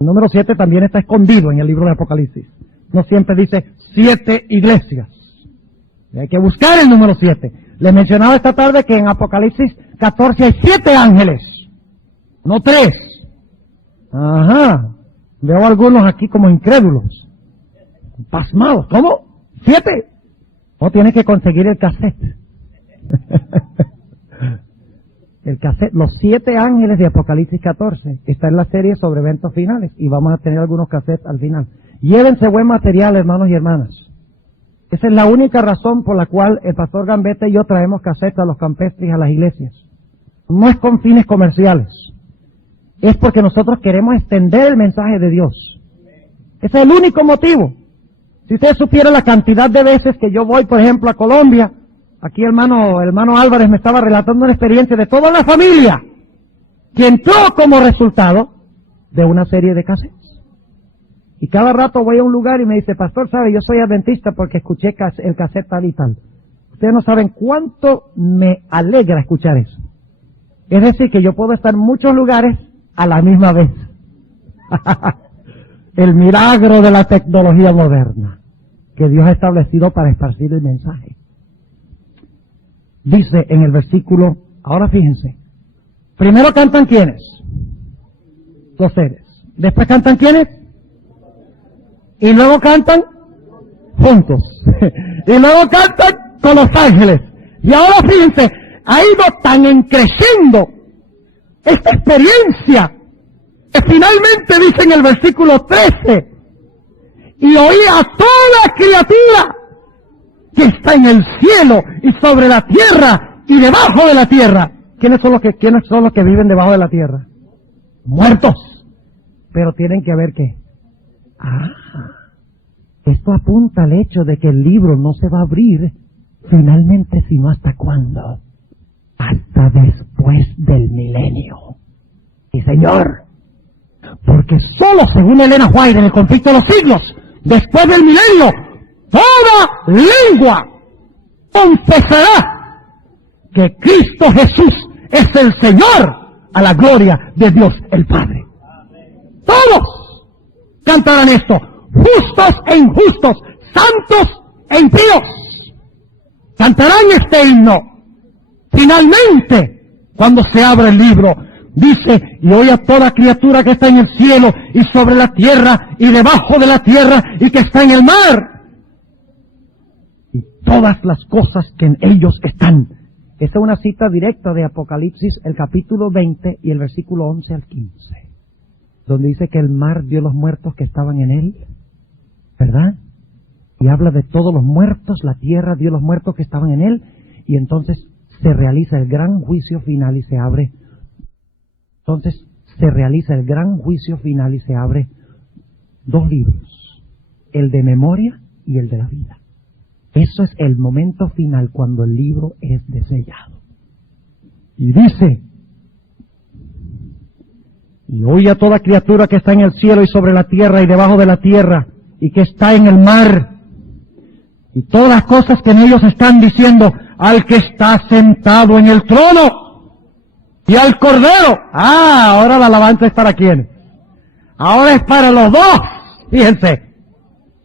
El número 7 también está escondido en el libro de Apocalipsis. No siempre dice 7 iglesias. Hay que buscar el número 7. Les mencionaba esta tarde que en Apocalipsis 14 hay 7 ángeles, no 3. Ajá. Veo algunos aquí como incrédulos, pasmados. ¿Cómo? 7. No, tiene que conseguir el cassette. El cassette, los 7 ángeles de Apocalipsis 14, está en la serie sobre eventos finales y vamos a tener algunos cassettes al final. Llévense buen material, hermanos y hermanas. Esa es la única razón por la cual el pastor Gambetta y yo traemos cassettes a los campestres y a las iglesias. No es con fines comerciales, es porque nosotros queremos extender el mensaje de Dios. Ese es el único motivo. Si usted supiera la cantidad de veces que yo voy, por ejemplo, a Colombia, aquí hermano Álvarez me estaba relatando una experiencia de toda la familia que entró como resultado de una serie de cassettes. Y cada rato voy a un lugar y me dice, pastor, ¿sabe? Yo soy adventista porque escuché el cassette tal y tal. Ustedes no saben cuánto me alegra escuchar eso. Es decir, que yo puedo estar en muchos lugares a la misma vez. El milagro de la tecnología moderna que Dios ha establecido para esparcir el mensaje. Dice en el versículo, ahora fíjense, primero cantan ¿quiénes? Los seres. Después cantan ¿quiénes? Y luego cantan juntos. Y luego cantan con los ángeles. Y ahora fíjense, ha ido tan encreciendo esta experiencia que finalmente dice en el versículo 13, y oí a toda criatura que está en el cielo y sobre la tierra y debajo de la tierra. ¿Quiénes son los que viven debajo de la tierra? Muertos. Pero tienen que ver qué. Esto apunta al hecho de que el libro no se va a abrir finalmente, sino ¿hasta cuándo? Hasta después del milenio. Sí, señor. Porque solo, según Elena White, en el conflicto de los siglos, después del milenio, toda lengua confesará que Cristo Jesús es el Señor, a la gloria de Dios el Padre. Todos cantarán esto, justos e injustos, santos e impíos. Cantarán este himno. Finalmente, cuando se abra el libro, dice, y oí a toda criatura que está en el cielo y sobre la tierra y debajo de la tierra y que está en el mar, y todas las cosas que en ellos están. Esta es una cita directa de Apocalipsis, el capítulo 20 y el versículo 11 al 15, donde dice que el mar dio los muertos que estaban en él, ¿verdad? Y habla de todos los muertos, la tierra dio los muertos que estaban en él, y entonces se realiza el gran juicio final y se abre. Entonces se realiza el gran juicio final y se abre 2 libros, el de memoria y el de la vida. Eso es el momento final cuando el libro es desellado. Y dice, y oí a toda criatura que está en el cielo y sobre la tierra y debajo de la tierra y que está en el mar, y todas las cosas que en ellos están diciendo, al que está sentado en el trono y al Cordero. Ahora la alabanza es para quién. Ahora es para los dos. Fíjense.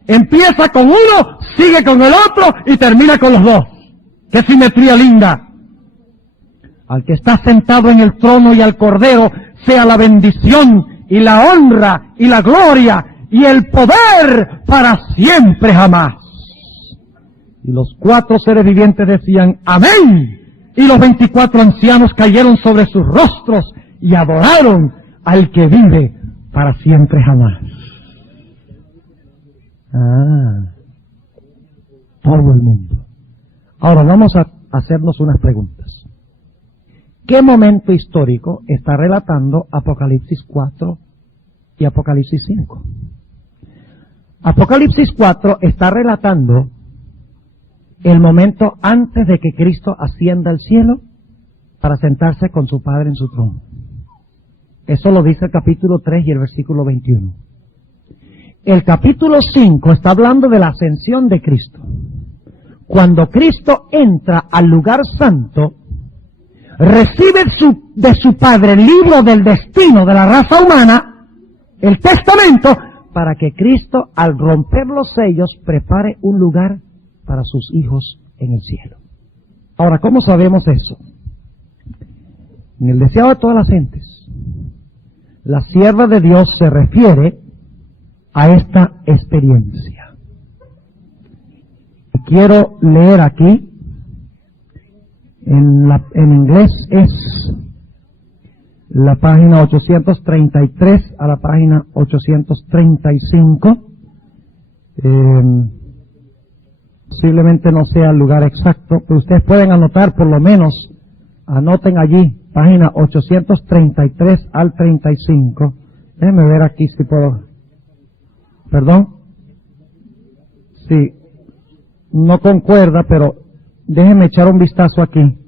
Empieza con uno, sigue con el otro y termina con los dos. ¡Qué simetría linda! Al que está sentado en el trono y al Cordero sea la bendición y la honra y la gloria y el poder para siempre jamás. Y los 4 seres vivientes decían, amén. Y los 24 ancianos cayeron sobre sus rostros y adoraron al que vive para siempre jamás. Todo el mundo. Ahora vamos a hacernos unas preguntas. ¿Qué momento histórico está relatando Apocalipsis 4 y Apocalipsis 5? Apocalipsis 4 está relatando el momento antes de que Cristo ascienda al cielo para sentarse con su Padre en su trono. Eso lo dice el capítulo 3 y el versículo 21. El capítulo 5 está hablando de la ascensión de Cristo. Cuando Cristo entra al lugar santo, recibe de su Padre el libro del destino de la raza humana, el testamento, para que Cristo, al romper los sellos, prepare un lugar para sus hijos en el cielo. Ahora, ¿cómo sabemos eso? En el deseado de todas las gentes, la sierva de Dios se refiere a esta experiencia. Quiero leer aquí, en inglés es la página 833 a la página 835. Posiblemente no sea el lugar exacto, pero ustedes pueden anotar, por lo menos, anoten allí, página 833 al 35. Déjenme ver aquí si puedo. ¿Perdón? Sí, no concuerda, pero déjenme echar un vistazo aquí,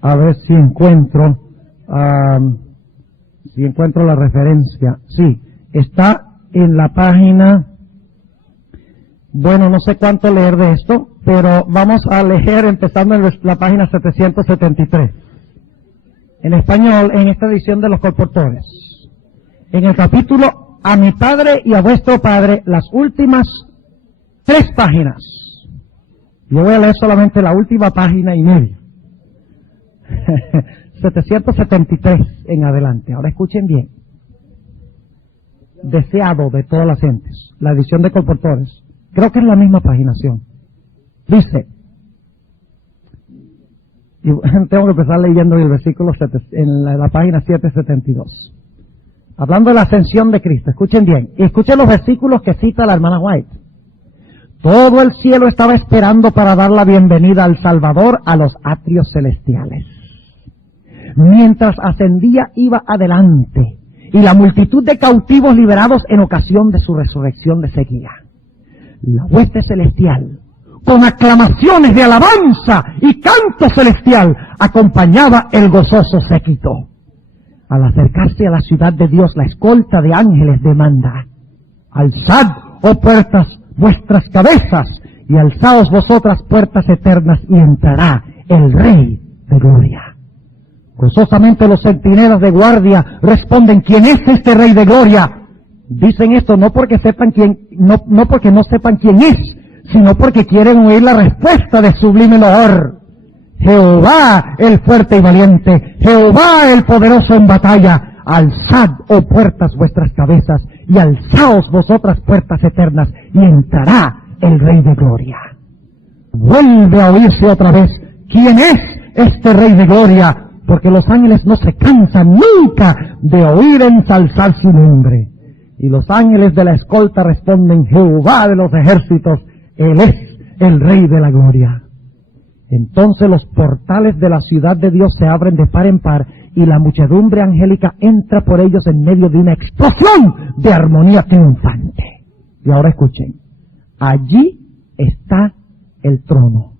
a ver si encuentro la referencia. Sí, está en la página. Bueno, no sé cuánto leer de esto, pero vamos a leer empezando en la página 773. En español, en esta edición de los colportores. En el capítulo A mi Padre y a vuestro Padre, las últimas 3 páginas. Yo voy a leer solamente la última página y media. 773 en adelante. Ahora escuchen bien. Deseado de todas las gentes. La edición de colportores. Creo que es la misma paginación. Dice, y tengo que empezar leyendo el versículo en la página 772. Hablando de la ascensión de Cristo, escuchen bien, y escuchen los versículos que cita la hermana White. Todo el cielo estaba esperando para dar la bienvenida al Salvador a los atrios celestiales. Mientras ascendía, iba adelante, y la multitud de cautivos liberados en ocasión de su resurrección de seguía. La hueste celestial, con aclamaciones de alabanza y canto celestial, acompañaba el gozoso séquito. Al acercarse a la ciudad de Dios, la escolta de ángeles demanda: alzad, oh puertas, vuestras cabezas, y alzaos vosotras puertas eternas, y entrará el Rey de Gloria. Gozosamente los centinelas de guardia responden: ¿quién es este Rey de Gloria? Dicen esto no porque no porque no sepan quién es, sino porque quieren oír la respuesta de sublime loor. Jehová el fuerte y valiente, Jehová el poderoso en batalla. Alzad, oh puertas, vuestras cabezas, y alzaos vosotras puertas eternas, y entrará el Rey de Gloria. Vuelve a oírse otra vez: ¿quién es este Rey de Gloria? Porque los ángeles no se cansan nunca de oír ensalzar su nombre. Y los ángeles de la escolta responden: Jehová de los ejércitos, Él es el Rey de la Gloria. Entonces los portales de la ciudad de Dios se abren de par en par, y la muchedumbre angélica entra por ellos en medio de una explosión de armonía triunfante. Y ahora escuchen, allí está el trono,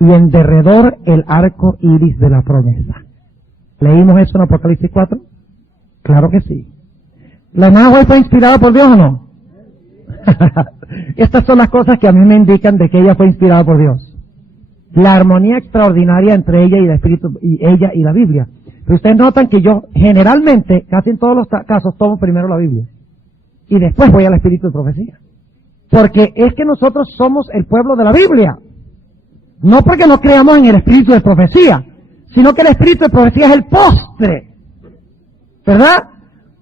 y en derredor el arco iris de la promesa. ¿Leímos eso en Apocalipsis 4? Claro que sí. ¿La Nahua fue inspirada por Dios o no? Estas son las cosas que a mí me indican de que ella fue inspirada por Dios. La armonía extraordinaria entre ella y el Espíritu, y ella y la Biblia. Pero ustedes notan que yo generalmente, casi en todos los casos, tomo primero la Biblia. y después voy al espíritu de profecía. Porque es que nosotros somos el pueblo de la Biblia. No porque no creamos en el espíritu de profecía, sino que el espíritu de profecía es el postre. ¿Verdad?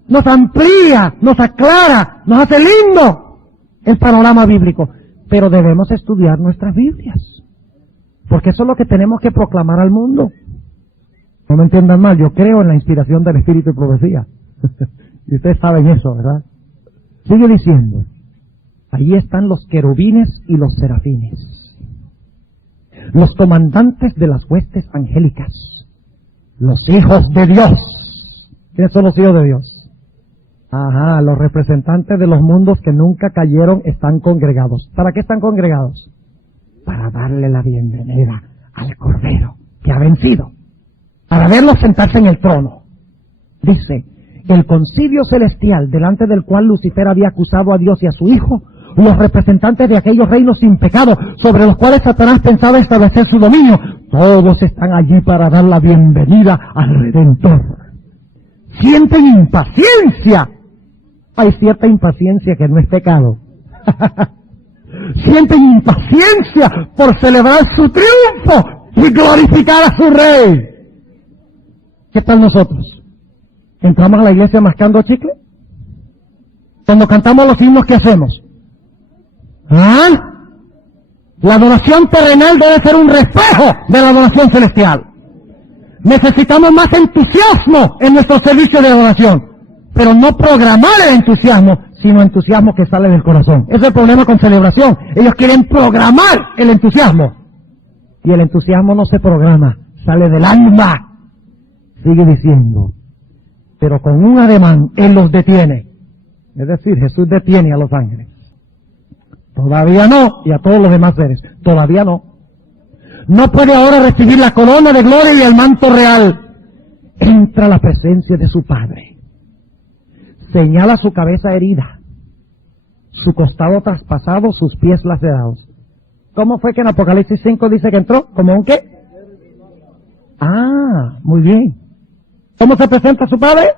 Nos amplía, nos aclara, nos hace lindo el panorama bíblico. Pero debemos estudiar nuestras Biblias. Porque eso es lo que tenemos que proclamar al mundo. No me entiendan mal, yo creo en la inspiración del espíritu de profecía. Y ustedes saben eso, ¿verdad? Sigue diciendo, allí están los querubines y los serafines, los comandantes de las huestes angélicas, los hijos de Dios. ¿Quiénes son los hijos de Dios? Ajá, los representantes de los mundos que nunca cayeron están congregados. ¿Para qué están congregados? Para darle la bienvenida al Cordero que ha vencido, para verlo sentarse en el trono. Dice, el concilio celestial delante del cual Lucifer había acusado a Dios y a su Hijo, los representantes de aquellos reinos sin pecado sobre los cuales Satanás pensaba establecer su dominio, todos están allí para dar la bienvenida al Redentor. Sienten impaciencia. Hay cierta impaciencia que no es pecado. Sienten impaciencia por celebrar su triunfo y glorificar a su Rey. ¿Qué tal nosotros? ¿Entramos a la iglesia mascando chicle? Cuando cantamos los himnos, ¿qué hacemos? ¿Ah? La adoración terrenal debe ser un reflejo de la adoración celestial. Necesitamos más entusiasmo en nuestro servicio de adoración, pero no programar el entusiasmo, sino entusiasmo que sale del corazón. Ese es el problema con celebración. Ellos quieren programar el entusiasmo, y el entusiasmo no se programa, sale del alma. Sigue diciendo, pero con un ademán Él los detiene. Es decir, Jesús detiene a los ángeles. Todavía no, y a todos los demás seres, todavía no. No puede ahora recibir la corona de gloria y el manto real. Entra a la presencia de su Padre. Señala su cabeza herida, su costado traspasado, sus pies lacerados. ¿Cómo fue que en Apocalipsis 5 dice que entró? ¿Como un qué? Ah, muy bien. ¿Cómo se presenta su Padre?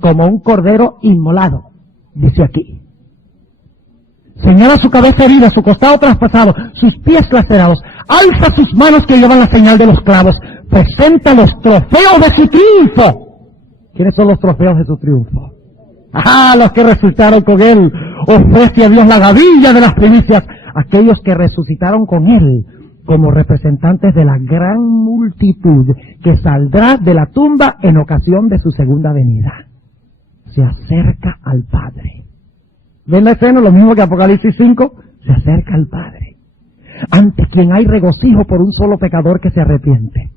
Como un cordero inmolado, dice aquí. Señala su cabeza herida, su costado traspasado, sus pies lacerados. Alza sus manos que llevan la señal de los clavos. Presenta los trofeos de su triunfo. ¿Quiénes son los trofeos de su triunfo? ¡Ah! Los que resucitaron con Él. Ofrece a Dios la gavilla de las primicias. Aquellos que resucitaron con Él como representantes de la gran multitud que saldrá de la tumba en ocasión de su segunda venida. Se acerca al Padre. ¿Ven la escena? Lo mismo que Apocalipsis 5. Se acerca al Padre, ante quien hay regocijo por un solo pecador que se arrepiente.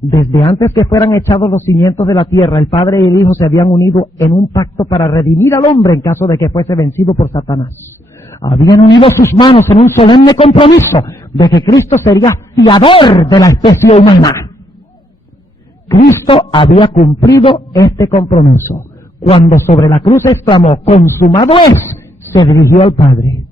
Desde antes que fueran echados los cimientos de la tierra, el Padre y el Hijo se habían unido en un pacto para redimir al hombre en caso de que fuese vencido por Satanás. Habían unido sus manos en un solemne compromiso de que Cristo sería fiador de la especie humana. Cristo había cumplido este compromiso. Cuando sobre la cruz exclamó, consumado es, se dirigió al Padre.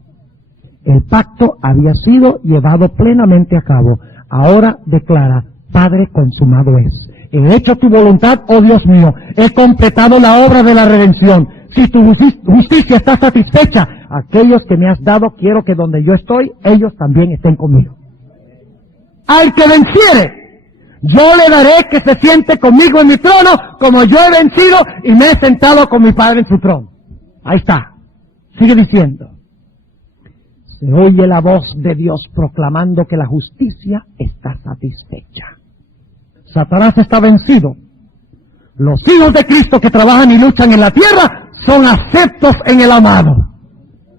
El pacto había sido llevado plenamente a cabo. Ahora declara, Padre, consumado es. He hecho tu voluntad, oh Dios mío. He completado la obra de la redención. Si tu justicia está satisfecha, aquellos que me has dado, quiero que donde yo estoy, ellos también estén conmigo. Al que venciere, yo le daré que se siente conmigo en mi trono, como yo he vencido y me he sentado con mi Padre en su trono. Ahí está. Sigue diciendo. Se oye la voz de Dios proclamando que la justicia está satisfecha. Satanás está vencido. Los hijos de Cristo que trabajan y luchan en la tierra son aceptos en el amado.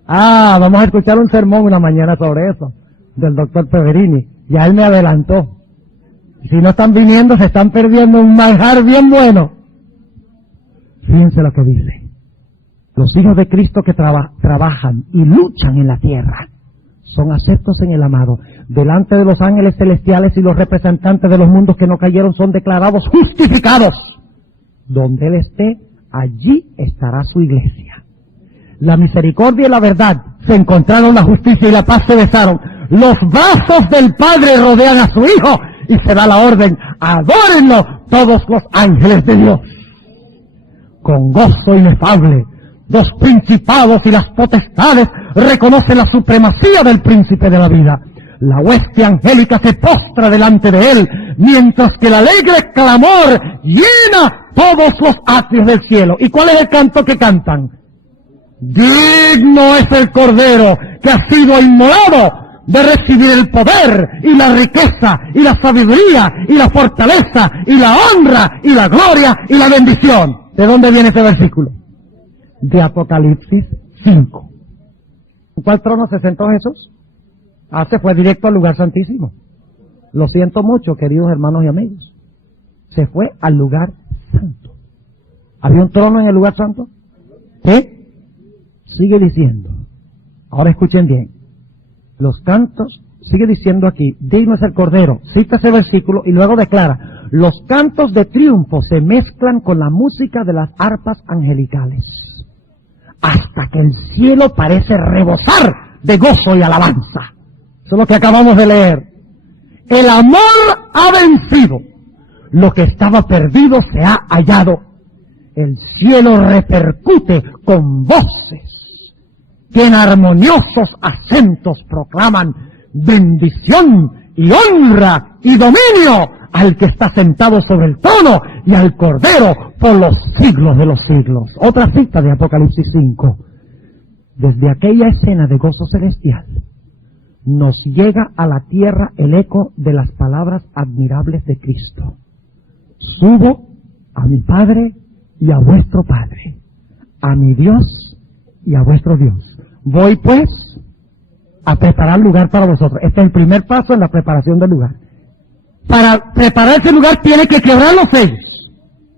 Vamos a escuchar un sermón una mañana sobre eso, del doctor Peverini. Ya él me adelantó. Si no están viniendo, se están perdiendo un manjar bien bueno. Fíjense lo que dice. Los hijos de Cristo que trabajan y luchan en la tierra son aceptos en el amado. Delante de los ángeles celestiales y los representantes de los mundos que no cayeron son declarados justificados. Donde Él esté, allí estará su iglesia. La misericordia y la verdad se encontraron, la justicia y la paz se besaron. Los brazos del Padre rodean a su Hijo y se da la orden, adórenlo todos los ángeles de Dios. Con gozo inefable, Los principados y las potestades reconocen la supremacía del príncipe de la vida. La hueste angélica se postra delante de él, mientras que el alegre clamor llena todos los atrios del cielo. ¿Y cuál es el canto que cantan? Digno es el Cordero que ha sido inmolado de recibir el poder y la riqueza y la sabiduría y la fortaleza y la honra y la gloria y la bendición. ¿De dónde viene ese versículo? De Apocalipsis 5. ¿En cuál trono se sentó Jesús? Se fue directo al lugar santísimo. Lo siento mucho, queridos hermanos y amigos. Se fue al lugar santo. ¿Había un trono en el lugar santo? ¿Qué? Sigue diciendo. Ahora escuchen bien. Los cantos, sigue diciendo aquí, digno es el Cordero. Cita ese versículo y luego declara, los cantos de triunfo se mezclan con la música de las arpas angelicales, hasta que el cielo parece rebosar de gozo y alabanza. Eso es lo que acabamos de leer. El amor ha vencido. Lo que estaba perdido se ha hallado. El cielo repercute con voces que en armoniosos acentos proclaman bendición y honra y dominio al que está sentado sobre el trono y al Cordero por los siglos de los siglos. Otra cita de Apocalipsis 5. Desde aquella escena de gozo celestial nos llega a la tierra el eco de las palabras admirables de Cristo. Subo a mi Padre y a vuestro Padre, a mi Dios y a vuestro Dios. Voy pues a preparar lugar para vosotros. Este es el primer paso en la preparación del lugar. Para preparar ese lugar tiene que quebrar los sellos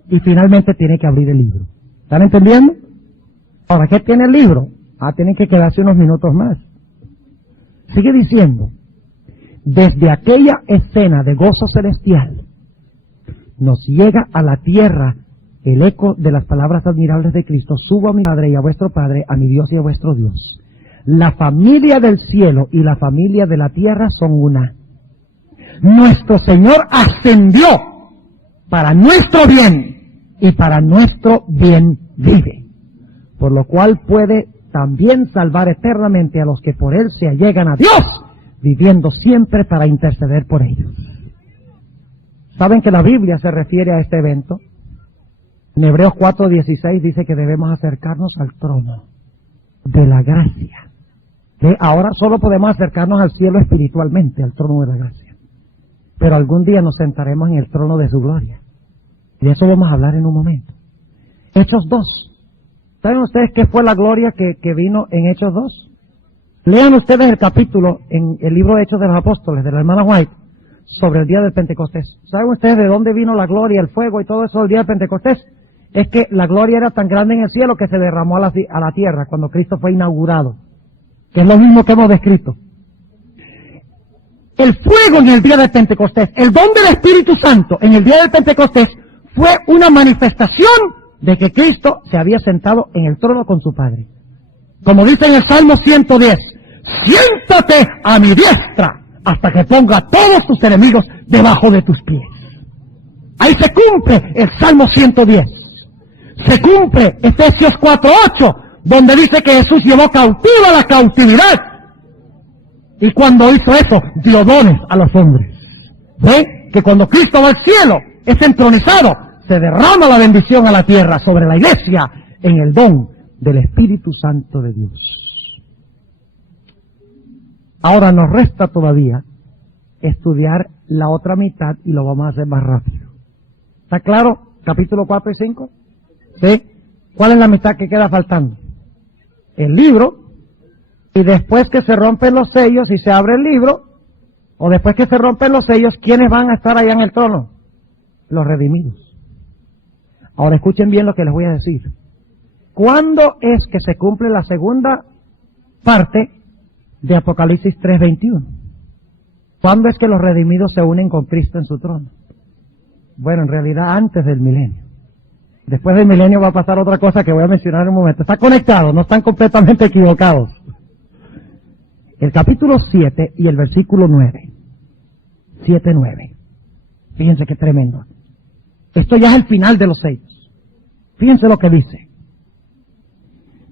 y finalmente tiene que abrir el libro. ¿Están entendiendo? Ahora, ¿qué tiene el libro? Tienen que quedarse unos minutos más. Sigue diciendo, desde aquella escena de gozo celestial nos llega a la tierra el eco de las palabras admirables de Cristo. Subo a mi Padre y a vuestro Padre, a mi Dios y a vuestro Dios. La familia del cielo y la familia de la tierra son una. Nuestro Señor ascendió para nuestro bien y para nuestro bien vive, por lo cual puede también salvar eternamente a los que por Él se allegan a Dios, viviendo siempre para interceder por ellos. ¿Saben que la Biblia se refiere a este evento? En Hebreos 4:16 dice que debemos acercarnos al trono de la gracia. Que ahora solo podemos acercarnos al cielo espiritualmente, al trono de la gracia. Pero algún día nos sentaremos en el trono de su gloria. Y de eso vamos a hablar en un momento. Hechos 2. ¿Saben ustedes qué fue la gloria que vino en Hechos 2? Lean ustedes el capítulo en el libro de Hechos de los Apóstoles, de la hermana White, sobre el día del Pentecostés. ¿Saben ustedes de dónde vino la gloria, el fuego y todo eso del día del Pentecostés? Es que la gloria era tan grande en el cielo que se derramó a la tierra cuando Cristo fue inaugurado. Que es lo mismo que hemos descrito. El fuego en el día del Pentecostés, el don del Espíritu Santo en el día del Pentecostés fue una manifestación de que Cristo se había sentado en el trono con su Padre. Como dice en el Salmo 110, siéntate a mi diestra hasta que ponga a todos tus enemigos debajo de tus pies. Ahí se cumple el Salmo 110. Se cumple Efesios 4:8, donde dice que Jesús llevó cautiva la cautividad. Y cuando hizo eso, dio dones a los hombres. ¿Ve? Que cuando Cristo va al cielo, es entronizado, se derrama la bendición a la tierra sobre la iglesia en el don del Espíritu Santo de Dios. Ahora nos resta todavía estudiar la otra mitad y lo vamos a hacer más rápido. ¿Está claro? Capítulo 4 y 5. ¿Sí? ¿Cuál es la mitad que queda faltando? El libro, y después que se rompen los sellos y se abre el libro, o después que se rompen los sellos, ¿quiénes van a estar allá en el trono? Los redimidos. Ahora escuchen bien lo que les voy a decir. ¿Cuándo es que se cumple la segunda parte de Apocalipsis 3:21? ¿Cuándo es que los redimidos se unen con Cristo en su trono? Bueno, en realidad antes del milenio. Después del milenio va a pasar otra cosa que voy a mencionar en un momento. Está conectado, no están completamente equivocados. El capítulo 7 y el versículo 9. 7:9. Fíjense qué tremendo. Esto ya es el final de los sellos. Fíjense lo que dice.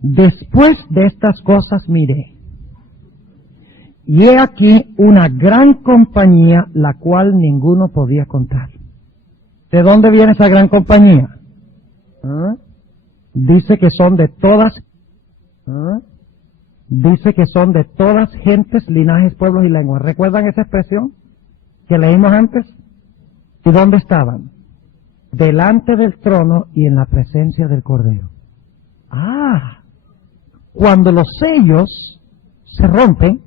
Después de estas cosas miré, y he aquí una gran compañía, la cual ninguno podía contar. ¿De dónde viene esa gran compañía? ¿Ah? Dice que son de todas, dice que son de todas gentes, linajes, pueblos y lenguas. ¿Recuerdan esa expresión que leímos antes? ¿Y dónde estaban? Delante del trono y en la presencia del Cordero. Cuando los sellos se rompen,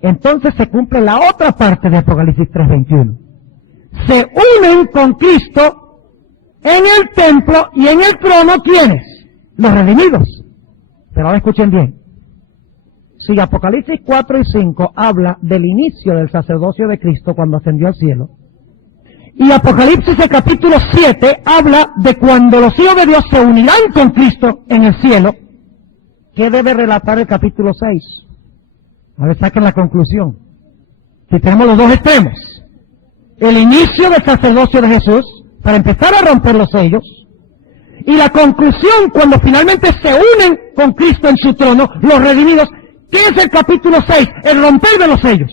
entonces se cumple la otra parte de Apocalipsis 3:21. Se unen con Cristo en el templo y en el trono, ¿quiénes? Los redimidos. Pero ahora escuchen bien. Si Apocalipsis 4 y 5 habla del inicio del sacerdocio de Cristo cuando ascendió al cielo, y Apocalipsis el capítulo 7 habla de cuando los hijos de Dios se unirán con Cristo en el cielo, ¿qué debe relatar el capítulo 6? A ver, saquen la conclusión. Si tenemos los dos extremos, el inicio del sacerdocio de Jesús, para empezar a romper los sellos, y la conclusión cuando finalmente se unen con Cristo en su trono, los redimidos, ¿qué es el capítulo 6? El romper de los sellos.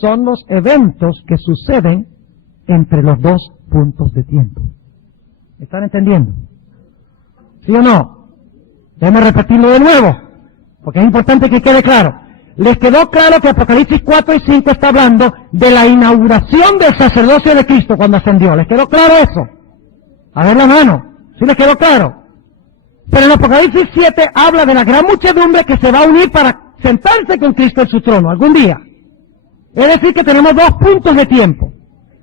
Son los eventos que suceden entre los dos puntos de tiempo. ¿Están entendiendo? ¿Sí o no? Déjenme repetirlo de nuevo, porque es importante que quede claro. ¿Les quedó claro que Apocalipsis 4 y 5 está hablando de la inauguración del sacerdocio de Cristo cuando ascendió? ¿Les quedó claro eso? A ver la mano. ¿Sí les quedó claro? Pero en Apocalipsis 7 habla de la gran muchedumbre que se va a unir para sentarse con Cristo en su trono algún día. Es decir, que tenemos dos puntos de tiempo.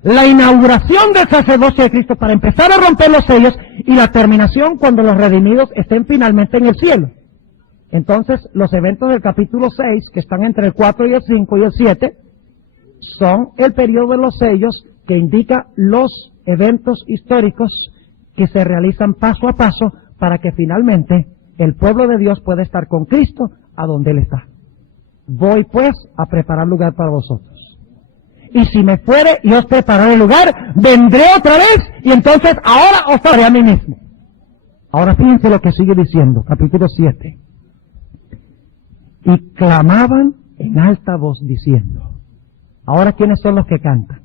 La inauguración del sacerdocio de Cristo para empezar a romper los sellos y la terminación cuando los redimidos estén finalmente en el cielo. Entonces, los eventos del capítulo 6, que están entre el 4 y el 5 y el 7, son el periodo de los sellos que indica los eventos históricos que se realizan paso a paso para que finalmente el pueblo de Dios pueda estar con Cristo a donde Él está. Voy pues a preparar lugar para vosotros. Y si me fuere y os prepararé el lugar, vendré otra vez y entonces ahora os daré a mí mismo. Ahora fíjense lo que sigue diciendo, capítulo 7. Y clamaban en alta voz diciendo. Ahora, ¿quiénes son los que cantan?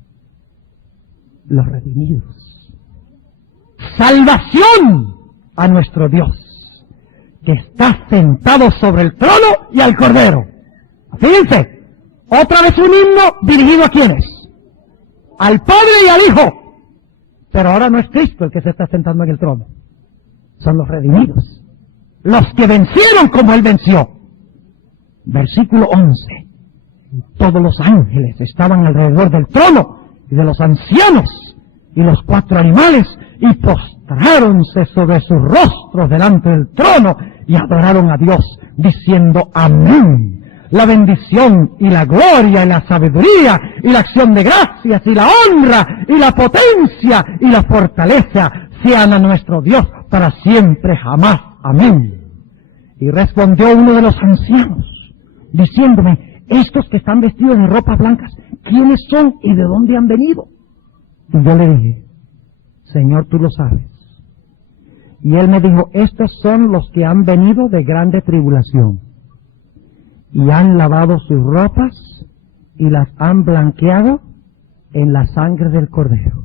Los redimidos. Salvación a nuestro Dios, que está sentado sobre el trono y al Cordero. Fíjense, otra vez un himno dirigido a ¿quiénes? Al Padre y al Hijo. Pero ahora no es Cristo el que se está sentando en el trono. Son los redimidos. Los que vencieron como Él venció. Versículo 11. Todos los ángeles estaban alrededor del trono y de los ancianos y los 4 animales y postráronse sobre sus rostros delante del trono y adoraron a Dios diciendo amén. La bendición y la gloria y la sabiduría y la acción de gracias y la honra y la potencia y la fortaleza sean a nuestro Dios para siempre jamás. Amén. Y respondió uno de los ancianos diciéndome, estos que están vestidos de ropas blancas, ¿quiénes son y de dónde han venido? Y yo le dije, Señor, tú lo sabes. Y él me dijo, estos son los que han venido de grande tribulación y han lavado sus ropas y las han blanqueado en la sangre del Cordero.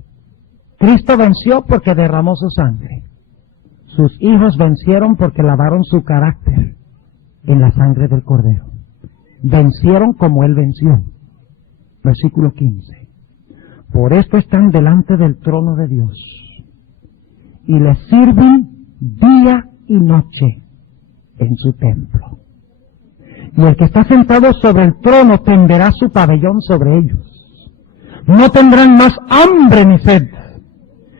Cristo venció porque derramó su sangre. Sus hijos vencieron porque lavaron su carácter en la sangre del Cordero. Vencieron como Él venció. Versículo 15. Por esto están delante del trono de Dios y le sirven día y noche en su templo. Y el que está sentado sobre el trono tenderá su pabellón sobre ellos. No tendrán más hambre ni sed.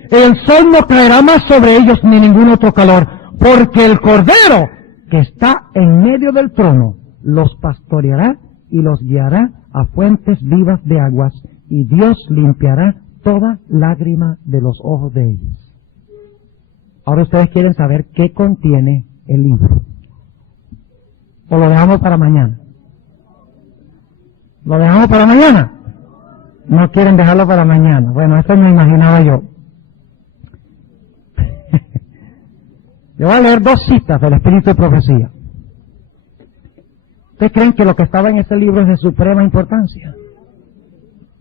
El sol no caerá más sobre ellos ni ningún otro calor, porque el Cordero que está en medio del trono los pastoreará y los guiará a fuentes vivas de aguas, y Dios limpiará toda lágrima de los ojos de ellos. Ahora ustedes quieren saber qué contiene el libro. ¿O lo dejamos para mañana? ¿Lo dejamos para mañana? No quieren dejarlo para mañana. Bueno, eso me imaginaba yo. Le voy a leer 2 citas del Espíritu de Profecía. ¿Ustedes creen que lo que estaba en ese libro es de suprema importancia?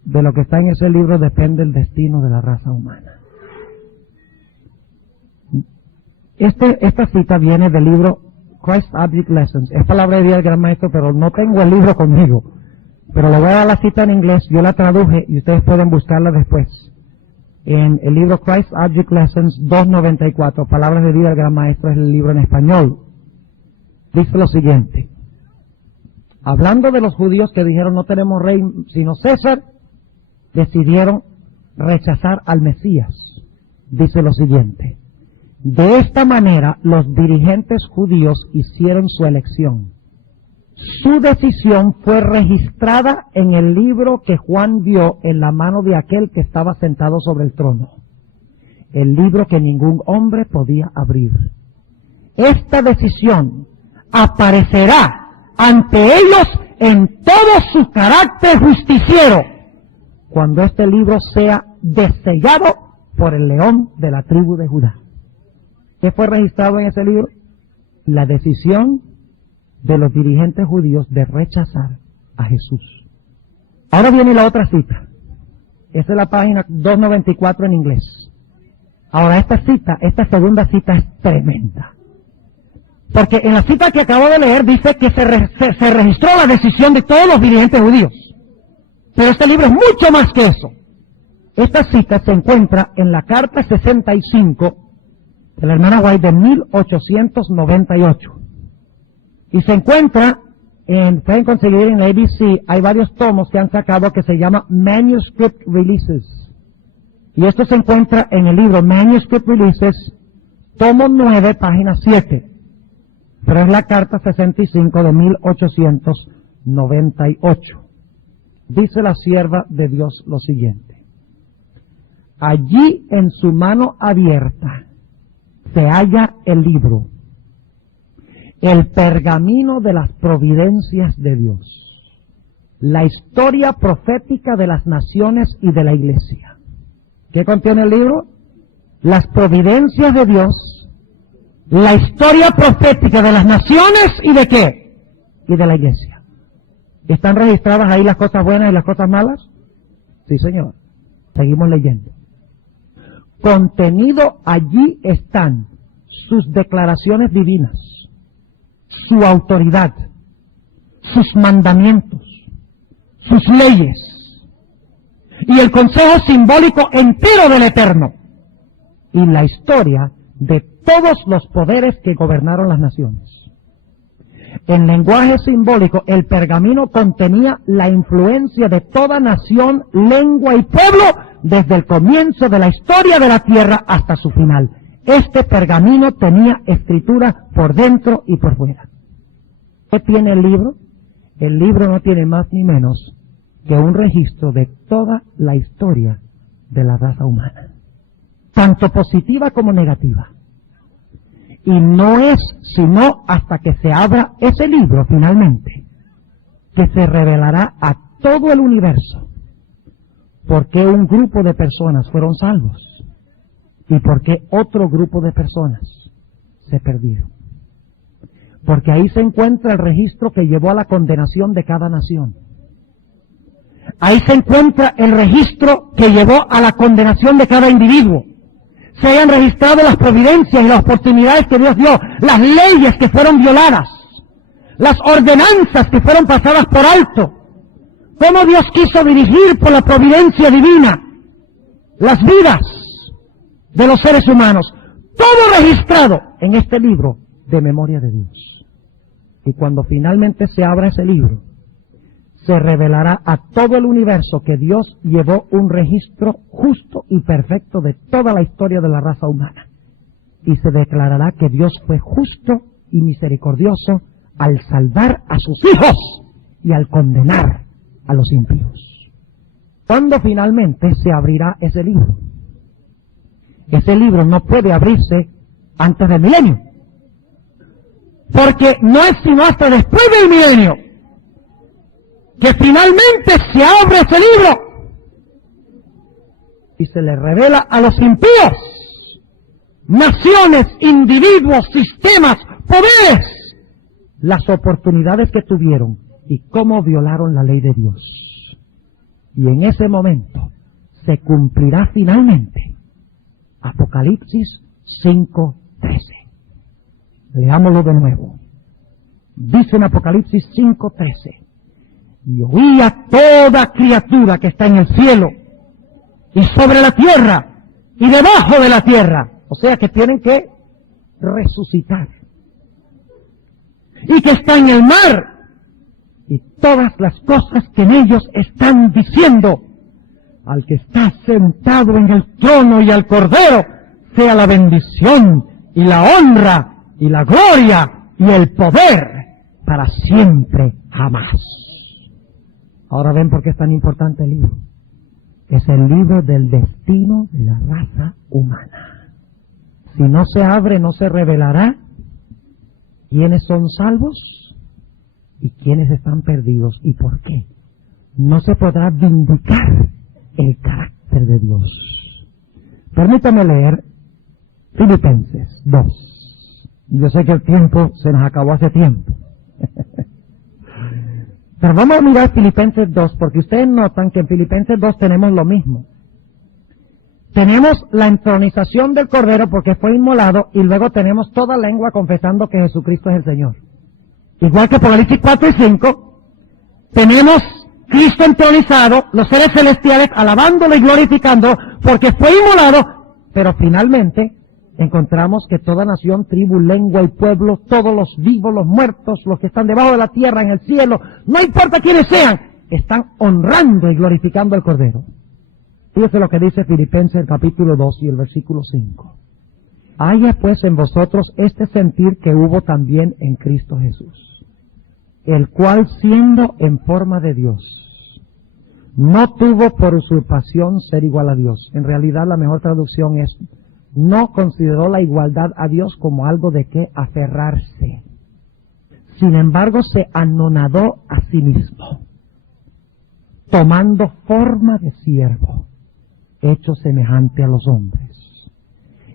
De lo que está en ese libro depende el destino de la raza humana. Esta cita viene del libro Christ Object Lessons. Es palabra de vida del Gran Maestro, pero no tengo el libro conmigo. Pero le voy a dar la cita en inglés, yo la traduje y ustedes pueden buscarla después. En el libro Christ Object Lessons 294, Palabras de vida del Gran Maestro, es el libro en español. Dice lo siguiente. Hablando de los judíos que dijeron no tenemos rey sino César, decidieron rechazar al Mesías. Dice lo siguiente. De esta manera, los dirigentes judíos hicieron su elección. Su decisión fue registrada en el libro que Juan vio en la mano de aquel que estaba sentado sobre el trono. El libro que ningún hombre podía abrir. Esta decisión aparecerá ante ellos en todo su carácter justiciero cuando este libro sea desellado por el león de la tribu de Judá. ¿Qué fue registrado en ese libro? La decisión de los dirigentes judíos de rechazar a Jesús. Ahora viene la otra cita. Esa es la página 294 en inglés. Ahora esta segunda cita es tremenda. Porque en la cita que acabo de leer dice que se registró la decisión de todos los dirigentes judíos. Pero este libro es mucho más que eso. Esta cita se encuentra en la carta 65 de la hermana White de 1898. Y se encuentra, pueden conseguir en la ABC, hay varios tomos que han sacado que se llama Manuscript Releases. Y esto se encuentra en el libro Manuscript Releases, tomo 9, página 7. Pero es la carta 65 de 1898. Dice la sierva de Dios lo siguiente. Allí en su mano abierta se halla el libro, el pergamino de las providencias de Dios, la historia profética de las naciones y de la iglesia. ¿Qué contiene el libro? Las providencias de Dios, la historia profética de las naciones y de qué? Y de la iglesia. ¿Están registradas ahí las cosas buenas y las cosas malas? Sí, señor. Seguimos leyendo. Contenido allí están sus declaraciones divinas, su autoridad, sus mandamientos, sus leyes y el consejo simbólico entero del Eterno y la historia de todos los poderes que gobernaron las naciones. En lenguaje simbólico, el pergamino contenía la influencia de toda nación, lengua y pueblo desde el comienzo de la historia de la tierra hasta su final. Este pergamino tenía escritura por dentro y por fuera. ¿Qué tiene el libro? El libro no tiene más ni menos que un registro de toda la historia de la raza humana, tanto positiva como negativa. Y no es sino hasta que se abra ese libro finalmente que se revelará a todo el universo por qué un grupo de personas fueron salvos y por qué otro grupo de personas se perdieron. Porque ahí se encuentra el registro que llevó a la condenación de cada nación. Ahí se encuentra el registro que llevó a la condenación de cada individuo. Se hayan registrado las providencias y las oportunidades que Dios dio, las leyes que fueron violadas, las ordenanzas que fueron pasadas por alto, cómo Dios quiso dirigir por la providencia divina las vidas de los seres humanos, todo registrado en este libro de memoria de Dios. Y cuando finalmente se abra ese libro, se revelará a todo el universo que Dios llevó un registro justo y perfecto de toda la historia de la raza humana. Y se declarará que Dios fue justo y misericordioso al salvar a sus hijos y al condenar a los impíos. ¿Cuándo finalmente se abrirá ese libro? Ese libro no puede abrirse antes del milenio, porque no es sino hasta después del milenio que finalmente se abre ese libro y se le revela a los impíos naciones, individuos, sistemas, poderes, las oportunidades que tuvieron y cómo violaron la ley de Dios. Y en ese momento se cumplirá finalmente Apocalipsis 5:13. Leámoslo de nuevo. Dice en Apocalipsis 5:13: y oí a toda criatura que está en el cielo y sobre la tierra y debajo de la tierra, o sea que tienen que resucitar, y que está en el mar, y todas las cosas que en ellos están diciendo: al que está sentado en el trono y al Cordero sea la bendición y la honra y la gloria y el poder para siempre jamás. Ahora ven por qué es tan importante el libro. Es el libro del destino de la raza humana. Si no se abre, no se revelará quiénes son salvos y quiénes están perdidos y por qué. No se podrá vindicar el carácter de Dios. Permítame leer Filipenses 2. Yo sé que el tiempo se nos acabó hace tiempo. Pero vamos a mirar Filipenses 2, porque ustedes notan que en Filipenses 2 tenemos lo mismo. Tenemos la entronización del Cordero porque fue inmolado, y luego tenemos toda lengua confesando que Jesucristo es el Señor. Igual que Apocalipsis 4 y 5, tenemos Cristo entronizado, los seres celestiales alabándolo y glorificando porque fue inmolado, pero finalmente encontramos que toda nación, tribu, lengua y pueblo, todos los vivos, los muertos, los que están debajo de la tierra, en el cielo, no importa quiénes sean, están honrando y glorificando al Cordero. Fíjese lo que dice Filipenses el capítulo 2 y el versículo 5. Haya pues en vosotros este sentir que hubo también en Cristo Jesús, el cual siendo en forma de Dios, no tuvo por usurpación ser igual a Dios. En realidad la mejor traducción es: no consideró la igualdad a Dios como algo de que aferrarse. Sin embargo, se anonadó a sí mismo, tomando forma de siervo, hecho semejante a los hombres.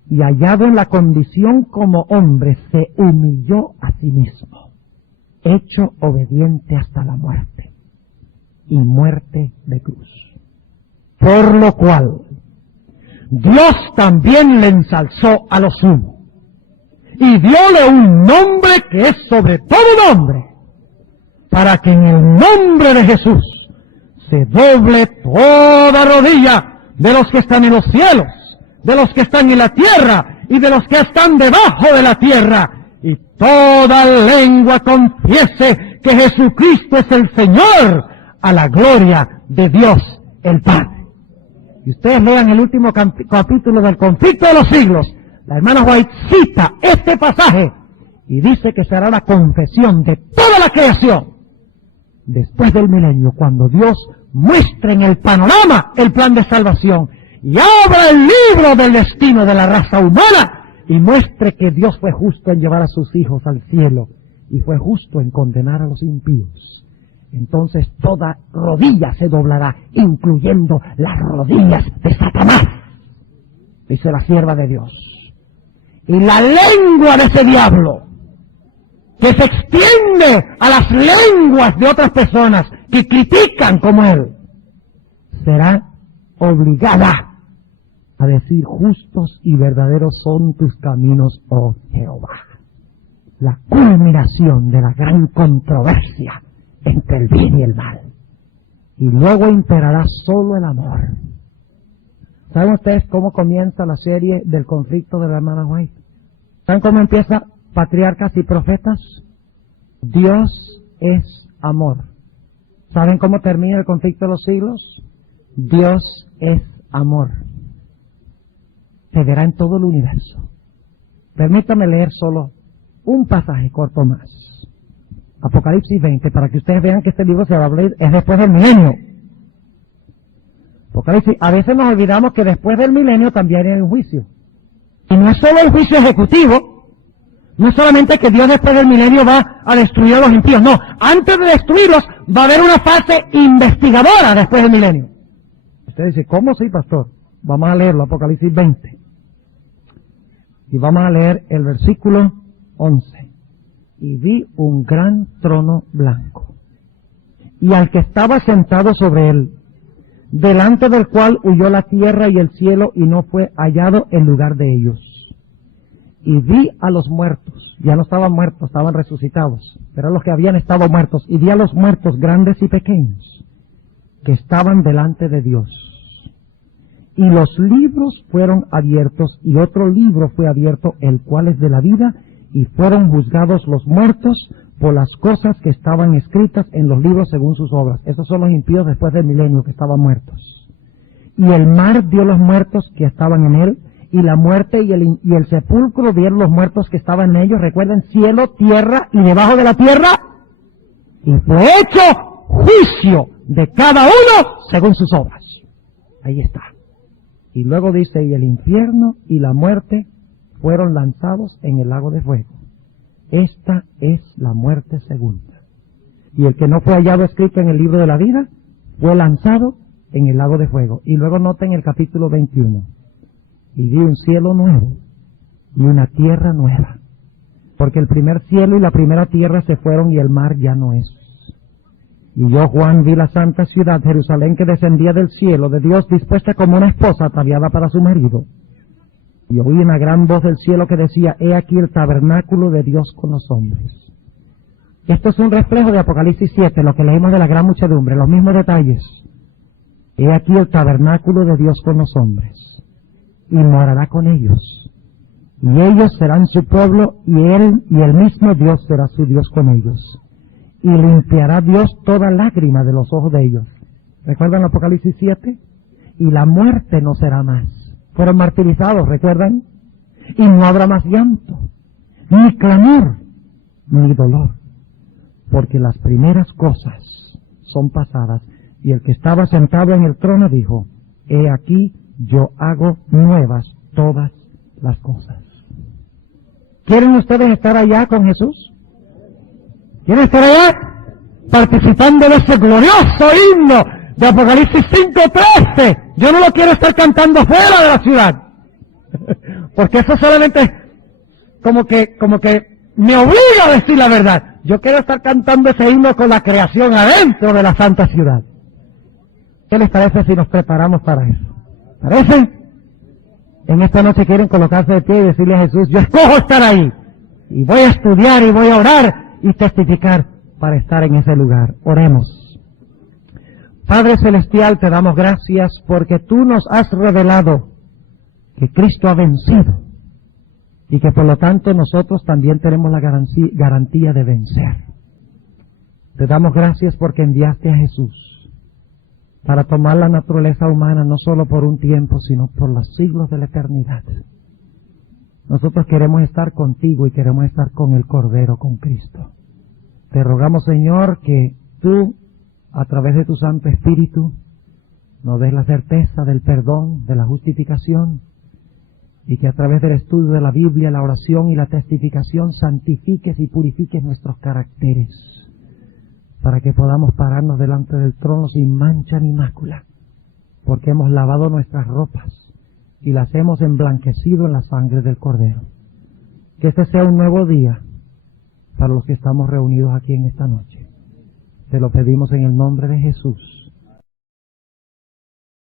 Y hallado en la condición como hombre, se humilló a sí mismo, hecho obediente hasta la muerte, y muerte de cruz. Por lo cual Dios también le ensalzó a lo sumo, y dióle un nombre que es sobre todo nombre, para que en el nombre de Jesús se doble toda rodilla de los que están en los cielos, de los que están en la tierra y de los que están debajo de la tierra, y toda lengua confiese que Jesucristo es el Señor, a la gloria de Dios el Padre. Y ustedes lean el último capítulo del Conflicto de los Siglos, la hermana White cita este pasaje y dice que será la confesión de toda la creación después del milenio, cuando Dios muestre en el panorama el plan de salvación y abra el libro del destino de la raza humana y muestre que Dios fue justo en llevar a sus hijos al cielo y fue justo en condenar a los impíos. Entonces toda rodilla se doblará, incluyendo las rodillas de Satanás, dice la sierva de Dios. Y la lengua de ese diablo, que se extiende a las lenguas de otras personas que critican como él, será obligada a decir: justos y verdaderos son tus caminos, oh Jehová. La culminación de la gran controversia entre el bien y el mal. Y luego imperará solo el amor. ¿Saben ustedes cómo comienza la serie del conflicto de la hermana White? ¿Saben cómo empieza Patriarcas y Profetas? Dios es amor. ¿Saben cómo termina el conflicto de los siglos? Dios es amor. Se verá en todo el universo. Permítame leer solo un pasaje corto más. Apocalipsis 20, para que ustedes vean que este libro se va a hablar es después del milenio. Apocalipsis, a veces nos olvidamos que después del milenio también hay un juicio. Y no es solo el juicio ejecutivo, no es solamente que Dios después del milenio va a destruir a los impíos, no, antes de destruirlos va a haber una fase investigadora después del milenio. Usted dice: ¿cómo sí, pastor? Vamos a leerlo, Apocalipsis 20. Y vamos a leer el versículo 11. Y vi un gran trono blanco, y al que estaba sentado sobre él, delante del cual huyó la tierra y el cielo, y no fue hallado en lugar de ellos. Y vi a los muertos, ya no estaban muertos, estaban resucitados, pero los que habían estado muertos, y vi a los muertos grandes y pequeños, que estaban delante de Dios. Y los libros fueron abiertos, y otro libro fue abierto, el cual es de la vida, y fueron juzgados los muertos por las cosas que estaban escritas en los libros según sus obras. Esos son los impíos después del milenio que estaban muertos. Y el mar dio los muertos que estaban en él, y la muerte y el sepulcro dieron los muertos que estaban en ellos. Recuerden, cielo, tierra y debajo de la tierra. Y fue hecho juicio de cada uno según sus obras. Ahí está. Y luego dice, y el infierno y la muerte fueron lanzados en el lago de fuego. Esta es la muerte segunda. Y el que no fue hallado escrito en el libro de la vida fue lanzado en el lago de fuego. Y luego noten el capítulo 21. Y vi un cielo nuevo y una tierra nueva. Porque el primer cielo y la primera tierra se fueron y el mar ya no es. Y yo, Juan, vi la santa ciudad, Jerusalén, que descendía del cielo de Dios, dispuesta como una esposa ataviada para su marido. Y oí una gran voz del cielo que decía, he aquí el tabernáculo de Dios con los hombres. Esto es un reflejo de Apocalipsis 7, lo que leímos de la gran muchedumbre, los mismos detalles. He aquí el tabernáculo de Dios con los hombres, y morará con ellos. Y ellos serán su pueblo, y el mismo Dios será su Dios con ellos. Y limpiará Dios toda lágrima de los ojos de ellos. ¿Recuerdan Apocalipsis 7? Y la muerte no será más. Fueron martirizados, ¿recuerdan? Y no habrá más llanto, ni clamor, ni dolor, porque las primeras cosas son pasadas. Y el que estaba sentado en el trono dijo, he aquí, yo hago nuevas todas las cosas. ¿Quieren ustedes estar allá con Jesús? ¿Quieren estar allá? Participando de ese glorioso himno de Apocalipsis 5:13. Yo no lo quiero estar cantando fuera de la ciudad. Porque eso solamente como que me obliga a decir la verdad. Yo quiero estar cantando ese himno con la creación adentro de la santa ciudad. ¿Qué les parece si nos preparamos para eso? ¿Parece? En esta noche quieren colocarse de pie y decirle a Jesús, yo escojo estar ahí. Y voy a estudiar y voy a orar y testificar para estar en ese lugar. Oremos. Padre Celestial, te damos gracias porque tú nos has revelado que Cristo ha vencido y que por lo tanto nosotros también tenemos la garantía de vencer. Te damos gracias porque enviaste a Jesús para tomar la naturaleza humana no solo por un tiempo, sino por los siglos de la eternidad. Nosotros queremos estar contigo y queremos estar con el Cordero, con Cristo. Te rogamos, Señor, que tú, a través de tu Santo Espíritu, nos des la certeza del perdón, de la justificación, y que a través del estudio de la Biblia, la oración y la testificación, santifiques y purifiques nuestros caracteres, para que podamos pararnos delante del trono sin mancha ni mácula, porque hemos lavado nuestras ropas y las hemos emblanquecido en la sangre del Cordero. Que este sea un nuevo día para los que estamos reunidos aquí en esta noche. Te lo pedimos en el nombre de Jesús.